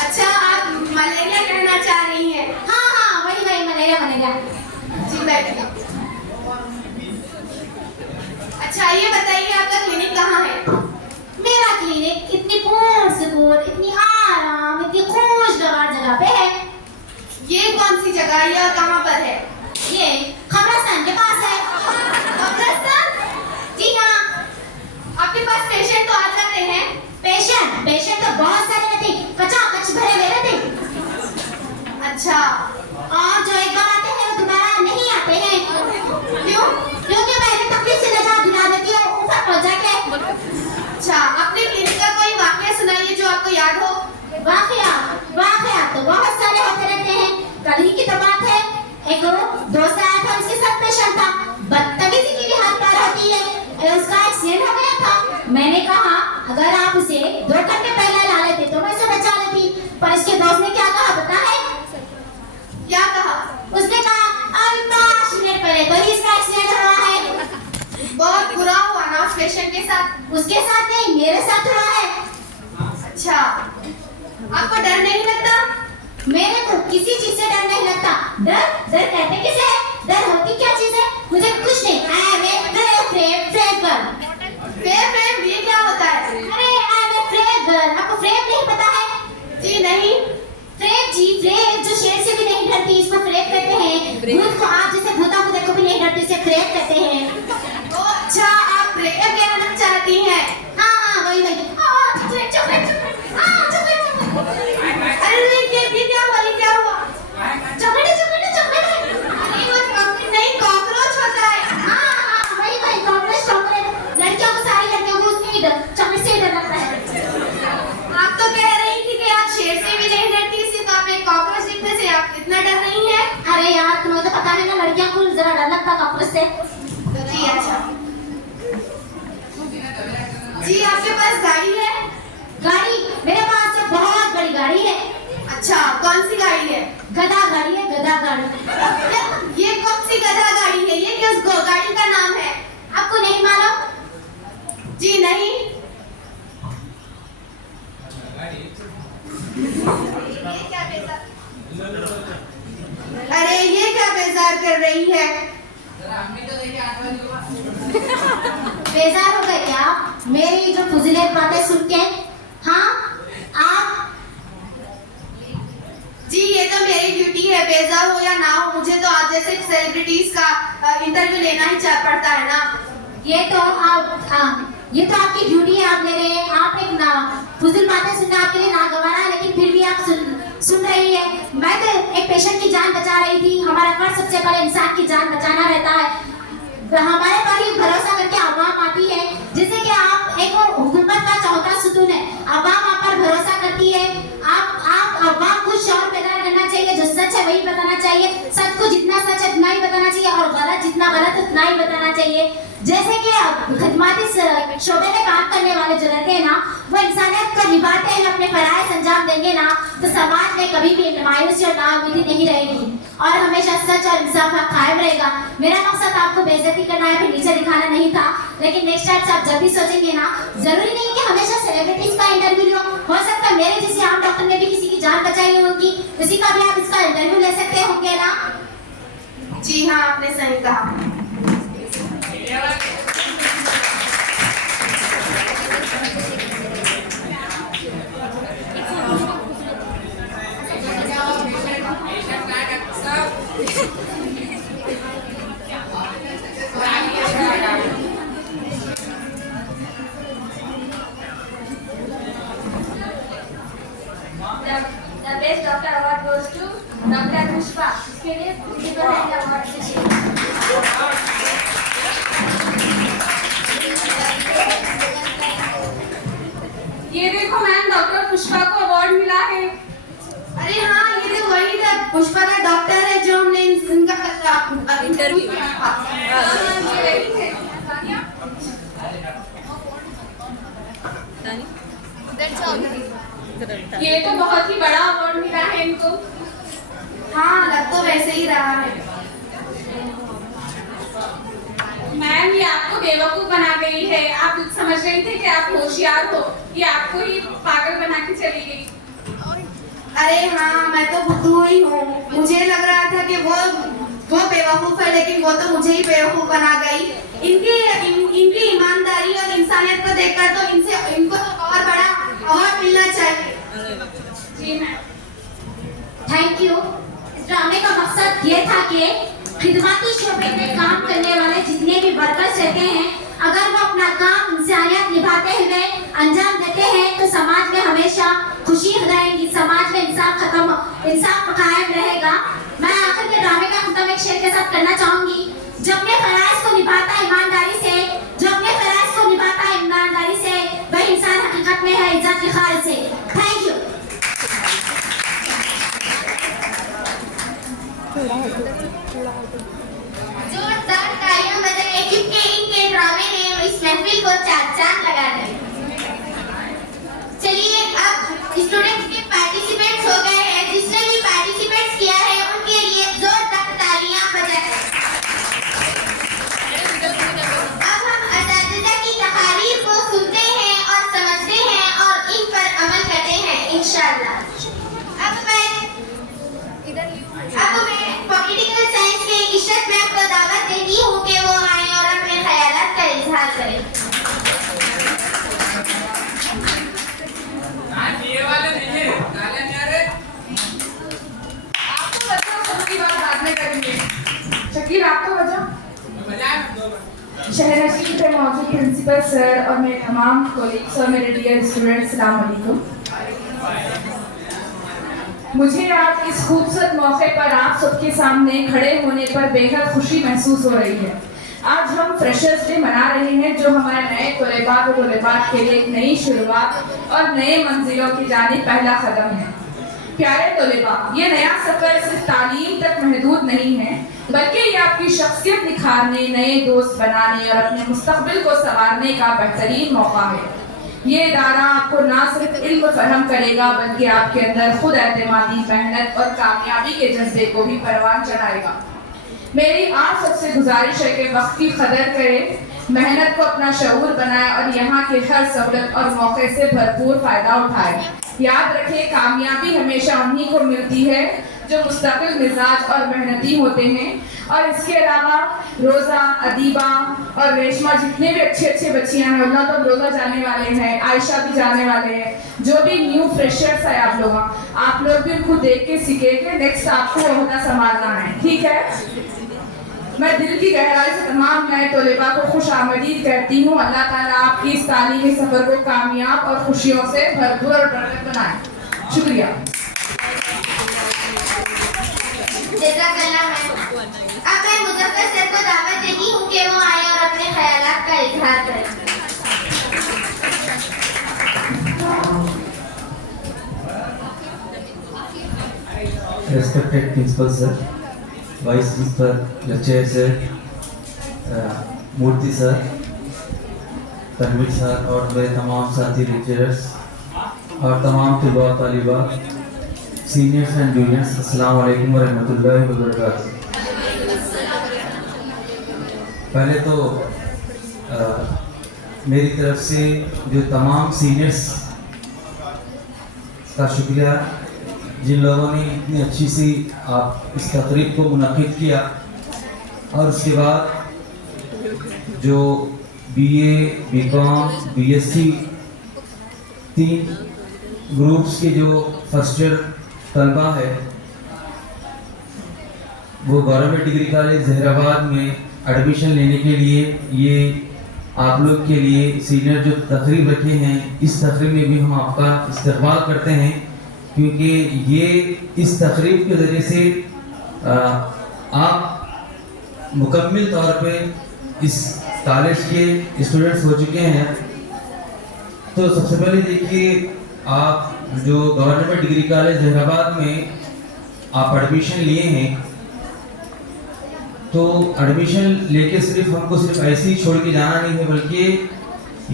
अच्छा, आप मलेरिया कहना चाह रही हैं? हाँ हाँ, वही वही, मलेरिया मलेरिया। जी बैठिए। अच्छा, ये बताइए आपका क्लिनिक कहाँ है? मेरा क्लिनिक इतनी पुरसकून, इतनी आराम, इतनी खुशगवार जगह पे है। ये कौन सी जगह है या कहाँ पर है? ये खबरस्तान के पास है। खबरस्तान? जी हाँ। आपके पास पेशेंट तो आ जाते हैं? पेशेंट तो बहुत सारे रहते, कचाकच भरे हुए रहते। अच्छा, और जो एक बार आते हैं वो दोबारा नहीं आते हैं। क्यों? क्योंकि मैंने तकलीफ से नजात दिला देती हूँ ऊपर पहुँच जाके। अच्छा, अपने क्लिनिक का कोई वाकया सुनाइए जो आपको याद हो। वाकया तो बहुत सारे होते रहते हैं। कल ही की तो बात है, एक दोस्त आया था, उसके साथ पेशेंट था, बदतमीजी की भी हद पार होती है। उसका एक्सीडेंट हो गया था। मैंने कहा अगर आप उसे 2 घंटे पहले ला लेते तो मैं उसे बचा लेती, पर इसके दोस्त ने क्या कहा पता है? क्या कहा? उसने कहा अभी 5 मिनट पहले तो ही इसका एक्सीडेंट हुआ है। बहुत बुरा हुआ ना उस पेशेंट के साथ? उसके साथ नहीं, मेरे साथ हुआ है। अच्छा, आपको डर नहीं लगता? मेरे को किसी चीज से डर नहीं लगता। डर कहते किसे है? डर होती क्या चीज है? मुझे कुछ नहीं। फ्रेम ये क्या होता है? अरे आई एम फ्रेम गर्ल। आपको फ्रेम नहीं पता है? जी नहीं। फ्रेम जो शेर से भी नहीं डरती, इसको फ्रेम कहते हैं। भूत को, आप जैसे भूतों को देखो भी नहीं डरती, इसे फ्रेम कहते हैं। ओ अच्छा, आप फ्रेम कहना चाहती हैं? हाँ वही वही। अरे ये क्या हुआ? ये क्या हुआ? चॉकलेट नहीं, वो चॉकलेट नहीं, कॉकरोच होता है। हाँ वही वही, चॉकलेट। लड़कियों को, सारी लड़कियों को उससे चॉकलेट से डर लगता है। आप तो कह रही थी कि आप शेर से भी नहीं डरती, इसी तो आप एक कॉकरोच दिखने से आप इतना डर रही हैं? अरे यार, तुम्हें तो पता है ना, लड़कियों को जरा डर लगता कॉकरोच से। जी अच्छा। जी आपके पास गाड़ी है? गाड़ी मेरे पास तो बहुत बड़ी गाड़ी है। अच्छा, कौन सी गाड़ी है? गधा गाड़ी है, गधा गाड़ी। ये कौन सी गधा गाड़ी है? ये किस गाड़ी का नाम है? आपको नहीं मालूम? जी नहीं। अरे ये क्या बेजार कर रही है? बेजार हो गए क्या मेरी जो फुजिले बातें सुन के? हाँ आप? जी ये तो मेरी ड्यूटी है, बेजार हो या ना हो, मुझे तो आप जैसे सेलिब्रिटीज का इंटरव्यू लेना ही पड़ता है ना। ये तो आपकी ड्यूटी है, आप ले रहे हैं। आप एक ना फुजिल बातें सुनना आपके लिए नागवारा है, लेकिन फिर भी आप सुन रही है। मैं तो एक पेशेंट की जान बचा रही थी। हमारा फर्ज सबसे पहले इंसान की जान बचाना रहता है। हमारे पर ही भरोसा करके आवाम आती है, जिससे कि आप एक हुकूमत का चौथा सुतून है। आवाम आप पर भरोसा करती है। आप आवाम को शौर पैदा करना चाहिए, जो सच है वही बताना चाहिए। सच को जितना सच है उतना ही बताना चाहिए, और गलत जितना गलत उतना ही बताना चाहिए। जैसे कि खिदमती शोबे में काम करने वाले जो रहते हैं ना, वो इंसानियत को निभाते हैं, अपने फराइज अंजाम देंगे ना, तो समाज में कभी भी मायूसी और नाउमीदी नहीं रहेगी, और हमेशा सच और इंसाफ कायम रहेगा। मेरा मकसद आपको बेइज्जती करना या फिर नीचे दिखाना नहीं था, लेकिन नेक्स्ट टाइम से आप जब भी सोचेंगे ना, जरूरी नहीं कि हमेशा सेलिब्रिटीज का इंटरव्यू हो सकता है मेरे जैसे आम डॉक्टर ने भी किसी की जान बचाई होगी, उसी का भी आप इसका इंटरव्यू ले सकते होंगे ना। जी हाँ, आपने सही कहा। The best doctor award goes to Dr. Pushpa. इसके लिए प्रिंसिपल ने अवार्ड दिया। ये देखो मैम, डॉक्टर पुष्पा को अवार्ड मिला है। अरे हाँ, ये तो वही था, पुष्पा का डॉक्टर है जो हमने इनका इंटरव्यू। ये तो बहुत ही बड़ा अवार्ड मिला है इनको। हाँ, लग तो वैसे ही रहा है। मैं मैम ये आपको बेवकूफ बना गई है। आप समझ रही थे कि आप होशियार हो, ये आपको ही पागल बना के चली गई। अरे हाँ, मैं तो बुद्धू ही हूँ। मुझे लग रहा था कि वो बेवकूफ है, लेकिन वो तो मुझे ही बेवकूफ बना गई। इनकी ईमानदारी और इंसानियत को देखकर तो इनको और बड़ा अवार्ड मिलना चाहिए। जी मैम। Thank you. इस ड्रामे का मकसद ये था कि खिदमती शोबे में काम करने वाले जितने भी वर्कर्स रहते हैं, अगर वो अपना काम इंसानियत निभाते हुए अंजाम देते हैं तो समाज में हमेशा खुशी रहेगी, समाज में इंसाफ कायम रहेगा। मैं आखिर के ड्रामे का खत्म एक शेर के साथ करना चाहूंगी। जो अपने फराइज को निभाता है ईमानदारी से, वही इंसान हकीकत में है इज्जत की खाल से। Thank you. जोरदार तालियां बजाएं क्योंकि इनके ड्रामे ने इस महफिल को चार चांद लगा दिए। चलिए अब स्टूडेंट्स के पार्टिसिपेट्स हो गए हैं। जिसने भी पार्टिसिपेट्स किया है उनके लिए जोरदार तालियां बजाएं। अब हम असातिज़ा की तकारीर को सुनते हैं और समझते हैं और इन पर अमल करते हैं इंशाअल्लाह। अब मैं पॉलिटिकल साइंस के इशरत मैम को दावत देती हूँ कि वो आए और अपने ख्यालात का इजहार करें। शकील आपको बजाओ। शहर पे मौजूद प्रिंसिपल सर और मेरे तमाम कोलीग्स और मेरे डियर स्टूडेंट्स, अस्सलाम वालेकुम। मुझे आज इस खूबसूरत मौके पर आप सबके सामने खड़े होने पर बेहद खुशी महसूस हो रही है। आज हम फ्रेशर्स डे मना रहे हैं, जो हमारे नए तलबात के लिए एक नई शुरुआत और नए मंजिलों की जानिब पहला कदम है। प्यारे तलबा, ये नया सफर सिर्फ तालीम तक महदूद नहीं है, बल्कि ये आपकी शख्सियत निखारने, नए दोस्त बनाने और अपने मुस्तकबिल को संवारने का बेहतरीन मौका है। ये इदारा आपको ना सिर्फ इल्म फराहम करेगा, बल्कि आपके अंदर खुद एतमादी, मेहनत और कामयाबी के जज्बे को भी परवान चढ़ाएगा। मेरी आप सबसे गुजारिश है कि वक्त की कदर करें, मेहनत को अपना शऊर बनाए और यहाँ के हर सहूलत और मौके से भरपूर फायदा उठाए। याद रखें, कामयाबी हमेशा उन्हीं को मिलती है जो मुस्तकिल मिजाज और मेहनती होते हैं। और इसके अलावा रोज़ा, अदीबा और रेशमा जितने भी अच्छे बच्चियां हैं, उन्होंने तो रोज़ा जाने वाले हैं, आयशा भी जाने वाले हैं। जो भी न्यू फ्रेशर्स है आप लोग भी उनको देख के सीखेंगे। नेक्स्ट आपको ओहदा संभालना है, ठीक है। मैं दिल की गहराई से तमाम नए तलबा को खुश आमदीद कहती हूँ। अल्लाह ताला आपकी इस तालीमी सफ़र को कामयाब और खुशियों से भरपूर और बरकत बनाए। शुक्रिया। अब मैं मुज़फ़्फ़र सर को दावत देती हूँ कि वो आए और अपने ख्यालात का इजहार करें। Respected Principal Sir, Vice Principal, Lecturer Sir, मूर्ति सर, तनवीर सर और मेरे तमाम साथी लेक्चरर्स और तमाम तलबा तालिबा, सीनियर्स एंड जूनियर्स, अस्सलाम वालेकुम व रहमतुल्लाहि व बरकातुहू। पहले तो मेरी तरफ से जो तमाम सीनियर्स का शुक्रिया, जिन लोगों ने इतनी अच्छी सी आप इस तकरीब को मुनक़िद किया। और उसके बाद जो BA, BCom, BSc 3 ग्रुप्स के जो फर्स्ट ईयर तलबा है, वो गवर्नमेंट डिग्री कॉलेज जहराबाद में एडमिशन लेने के लिए ये आप लोग के लिए सीनियर जो तकरीब रखे हैं, इस तकरीब में भी हम आपका इस्तकबाल करते हैं, क्योंकि ये इस तकरीब के ज़रिए से आप मुकम्मल तौर पे इस कॉलेज के स्टूडेंट्स हो चुके हैं। तो सबसे पहले देखिए, आप जो गवर्नमेंट डिग्री कॉलेज जहराबाद में आप एडमिशन लिए हैं, तो एडमिशन लेके हमको सिर्फ ऐसे ही छोड़ के जाना नहीं है, बल्कि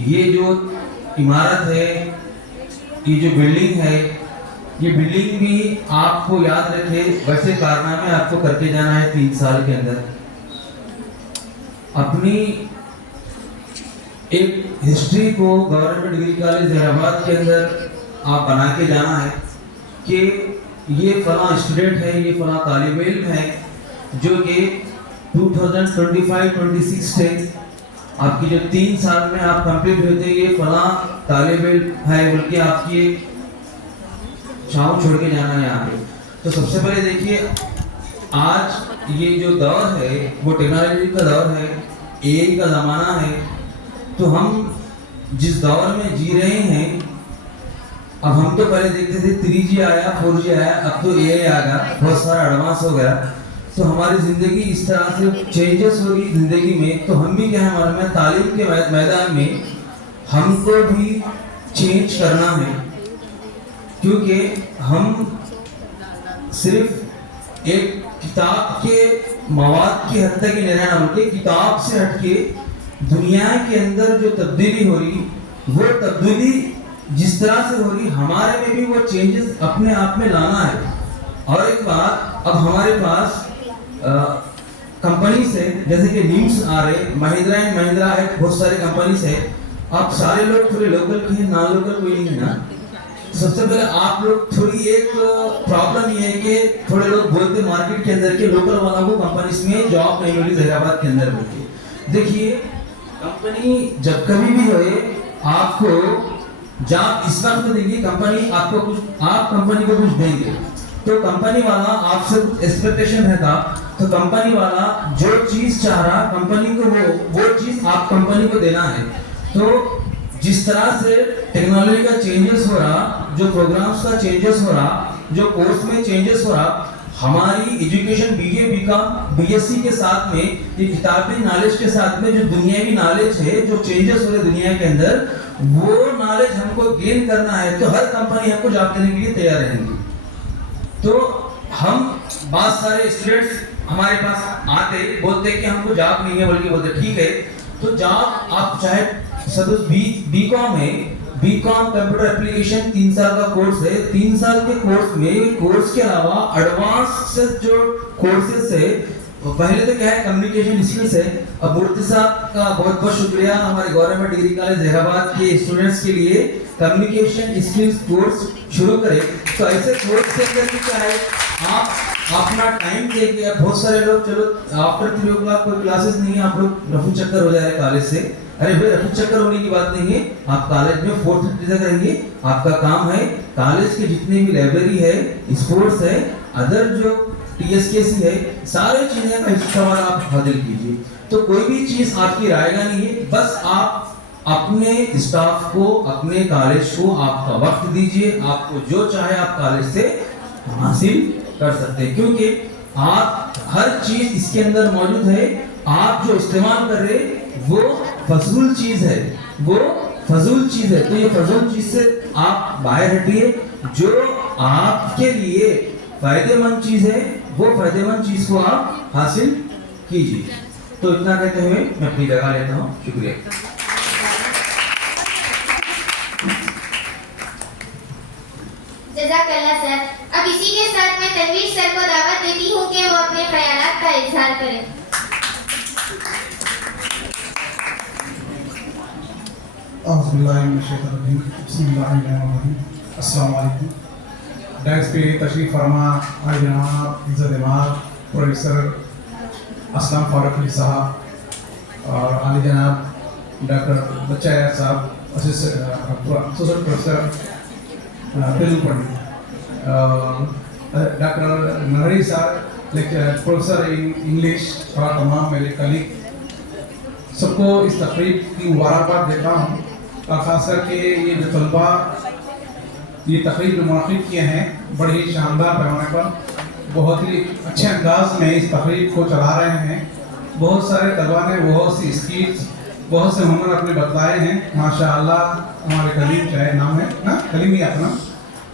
ये जो इमारत है, ये जो बिल्डिंग है, ये बिल्डिंग भी आपको याद रखे वैसे कारनामे आपको करके जाना है 3 साल के अंदर। अपनी एक हिस्ट्री को गवर्नमेंट डिग्री कॉलेज जहराबाद के अंदर आप बना के जाना है कि ये फला स्टूडेंट है, ये फला तालिब इल्म है जो कि 2025-26 से आपकी जो 3 साल में आप कंप्लीट होते हैं, ये फला तालिब इल्म है, बल्कि आपकी छाँव छोड़ के जाना है यहाँ पे। तो सबसे पहले देखिए, आज ये जो दौर है वो टेक्नोलॉजी का दौर है, एआई का ज़माना है। तो हम जिस दौर में जी रहे हैं, अब हम तो पहले देखते थे 3G आया, 4G आया, अब तो एआई आ गया, बहुत सारा एडवांस हो गया। तो हमारी ज़िंदगी इस तरह से चेंजेस हो गई ज़िंदगी में। तो हम भी क्या है, हमारे में तालीम के मैदान में हमको भी चेंज करना है, क्योंकि हम सिर्फ एक किताब के मवाद की हद तक ही नहीं रहना, बल्कि किताब से हटके दुनिया के अंदर जो तब्दीली हो रही, वो तब्दीली जिस तरह से हो रही, हमारे में भी वो चेंजेस अपने आप में लाना है। और एक बात, अब हमारे पास कंपनी से जैसे कि न्यूज़ आ रहे, महिंद्रा एंड महिंद्रा है, बहुत सारे कंपनी से। अब सारे लोग थोड़े लोकल के हैं, ना लोकल कोई नहीं है ना। सबसे पहले आप लोग थोड़ी एक प्रॉब्लम ये है कि थोड़े लोग बोलते मार्केट के अंदर के लोकल वालों को कंपनीज में जॉब नहीं मिली जहराबाद के अंदर बोलते। देखिए, कंपनी जब कभी भी होए, आपको जॉब इस वक्त देंगे, कंपनी आपको कुछ, आप कंपनी को कुछ देंगे, तो कंपनी वाला आपसे कुछ एक्सपेक्टेशन रहता, तो कंपनी वाला जो चीज चाह रहा कंपनी को वो चीज आप कंपनी को देना है। तो जिस तरह से टेक्नोलॉजी का चेंजेस हो रहा, जो प्रोग्राम्स का चेंजेस हो रहा, जो कोर्स में चेंजेस हो रहा, हमारी एजुकेशन BA BCom BSc के साथ में, ये किताबी नॉलेज के साथ में जो दुनियावी नॉलेज है, जो चेंजेस हो रहे दुनिया के अंदर, वो नॉलेज हमको गेन करना है। तो हर कंपनी हमको जॉब देने के लिए तैयार रहेंगी। तो हम बहुत सारे स्टूडेंट्स हमारे पास आते, बोलते कि हमको जॉब नहीं है, बल्कि बोलते ठीक है तो जॉब आप चाहे सपोज BCom है, BCom कंप्यूटर एप्लीकेशन 3 साल का कोर्स है। 3 साल के कोर्स में, कोर्स के अलावा एडवांस जो कोर्सेस है, पहले तो क्या है, कम्युनिकेशन स्किल्स है। अब मूर्ति साहब का बहुत बहुत शुक्रिया, हमारे गवर्नमेंट डिग्री कॉलेज जहराबाद के स्टूडेंट्स के लिए कम्युनिकेशन स्किल्स कोर्स शुरू करें। तो ऐसे कोर्स के अंदर क्या है, आप अपना टाइम देके, बहुत सारे लोग चलो आफ्टर 3 o'clock कोई क्लासेस नहीं है, आप लोग रफू चक्कर हो जाए कॉलेज से। अरे भाई, रफू चक्कर होने की बात नहीं है, आप कॉलेज में 4:30 तक रहेंगे। आपका काम है कॉलेज के जितने भी लाइब्रेरी है, स्पोर्ट्स है, अदर जो TSKC है, सारे चीजें का हिस्सा आप हासिल कीजिए। तो कोई भी चीज आपकी रायगा नहीं है, बस आप अपने स्टाफ को, अपने कॉलेज को आपका वक्त दीजिए। आपको जो चाहे आप कॉलेज से हासिल कर सकते हैं, क्योंकि आप हर चीज इसके अंदर मौजूद है। आप जो इस्तेमाल कर रहे वो फजूल चीज है, वो फजूल चीज है। तो ये फजूल चीज से आप बाहर हटिए, जो आपके लिए फायदेमंद चीज है, वो फायदेमंद चीज को आप हासिल कीजिए। तो इतना कहते हुए मैं अपनी जगह लेता हूँ। शुक्रिया। जज़ाकल्लाह सर। अब इसी के साथ मैं तनवीर सर को दावत देती हूँ कि वो अपने ख्यालात का इजहार करें। अस्सलाम वालेकुम। डेस्क पे तशरीफ़ फरमा आज जनाब इज़्ज़त इमाम प्रोफेसर असलम फारूक अली साहब और आली जनाब डॉक्टर बच्चा साहब, एसोसिएट प्रोफेसर तेलुगु पंडित, डॉक्टर नहरी साहब प्रोफेसर इन इंग्लिश, और तमाम मेरे कलीग, सबको इस तकरीब की मुबारकबाद देता हूँ। और ख़ास करके ये जो तलबा ये तकरीब जो मुनक़िद किए हैं, बड़े ही शानदार पैमाने पर, बहुत ही अच्छे अंदाज में इस तकरीब को चला रहे हैं। बहुत सारे तलबा ने बहुत सी स्किल्स, बहुत से हुनर अपने बतलाए हैं माशाअल्लाह। हमारे कलीम, चाहे नाम है ना कलीम ही अपना,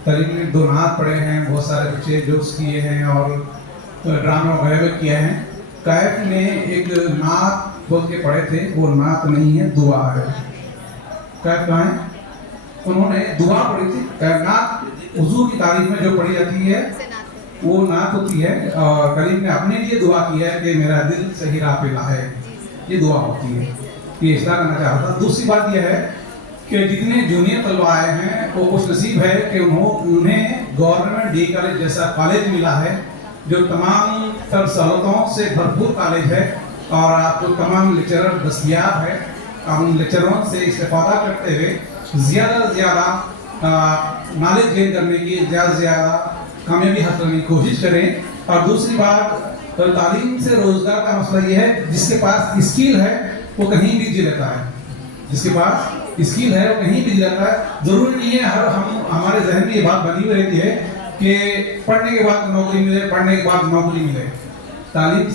कलीम में 2 नात पढ़े हैं, बहुत सारे बच्चे जोक्स किए हैं और ड्रामे वगैरह किए हैं। कैफ ने एक नात बोल के पढ़े थे, वो नात नहीं है, दुआ है। कैफ कहाँ है? उन्होंने दुआ पढ़ी थी। नात वज़ू की तारीफ में जो पढ़ी जाती है वो नात होती है, और कलीम ने अपने लिए दुआ किया है कि मेरा दिल सही राह पे लाए, ये दुआ होती है। ये इशारा करना चाह रहा था। दूसरी बात यह है कि जितने जूनियर तलबा आए हैं वो खुश नसीब है कि उन्हें गवर्नमेंट डी कॉलेज जैसा कॉलेज मिला है जो तमाम तर सहूलतों से भरपूर कॉलेज है और आपको तमाम लेक्चरर दस्तयाब है। आप उन लेक्चरों से इस्तेफादा करते हुए ज़्यादा से ज़्यादा नॉलेज गेन करने की, ज़्यादा से ज़्यादा कामयाबी हासिल करने की कोशिश करें। और दूसरी बात, तो तालीम से रोज़गार का मसला ये है जिसके पास स्किल है वो कहीं भी जी लेता है, जिसके पास स्किल है वो कहीं भी जी लेता है। ज़रूरी नहीं है हमारे जहन में ये बात बनी हुई रहती है कि पढ़ने के बाद नौकरी मिले, पढ़ने के बाद नौकरी मिले। तालीम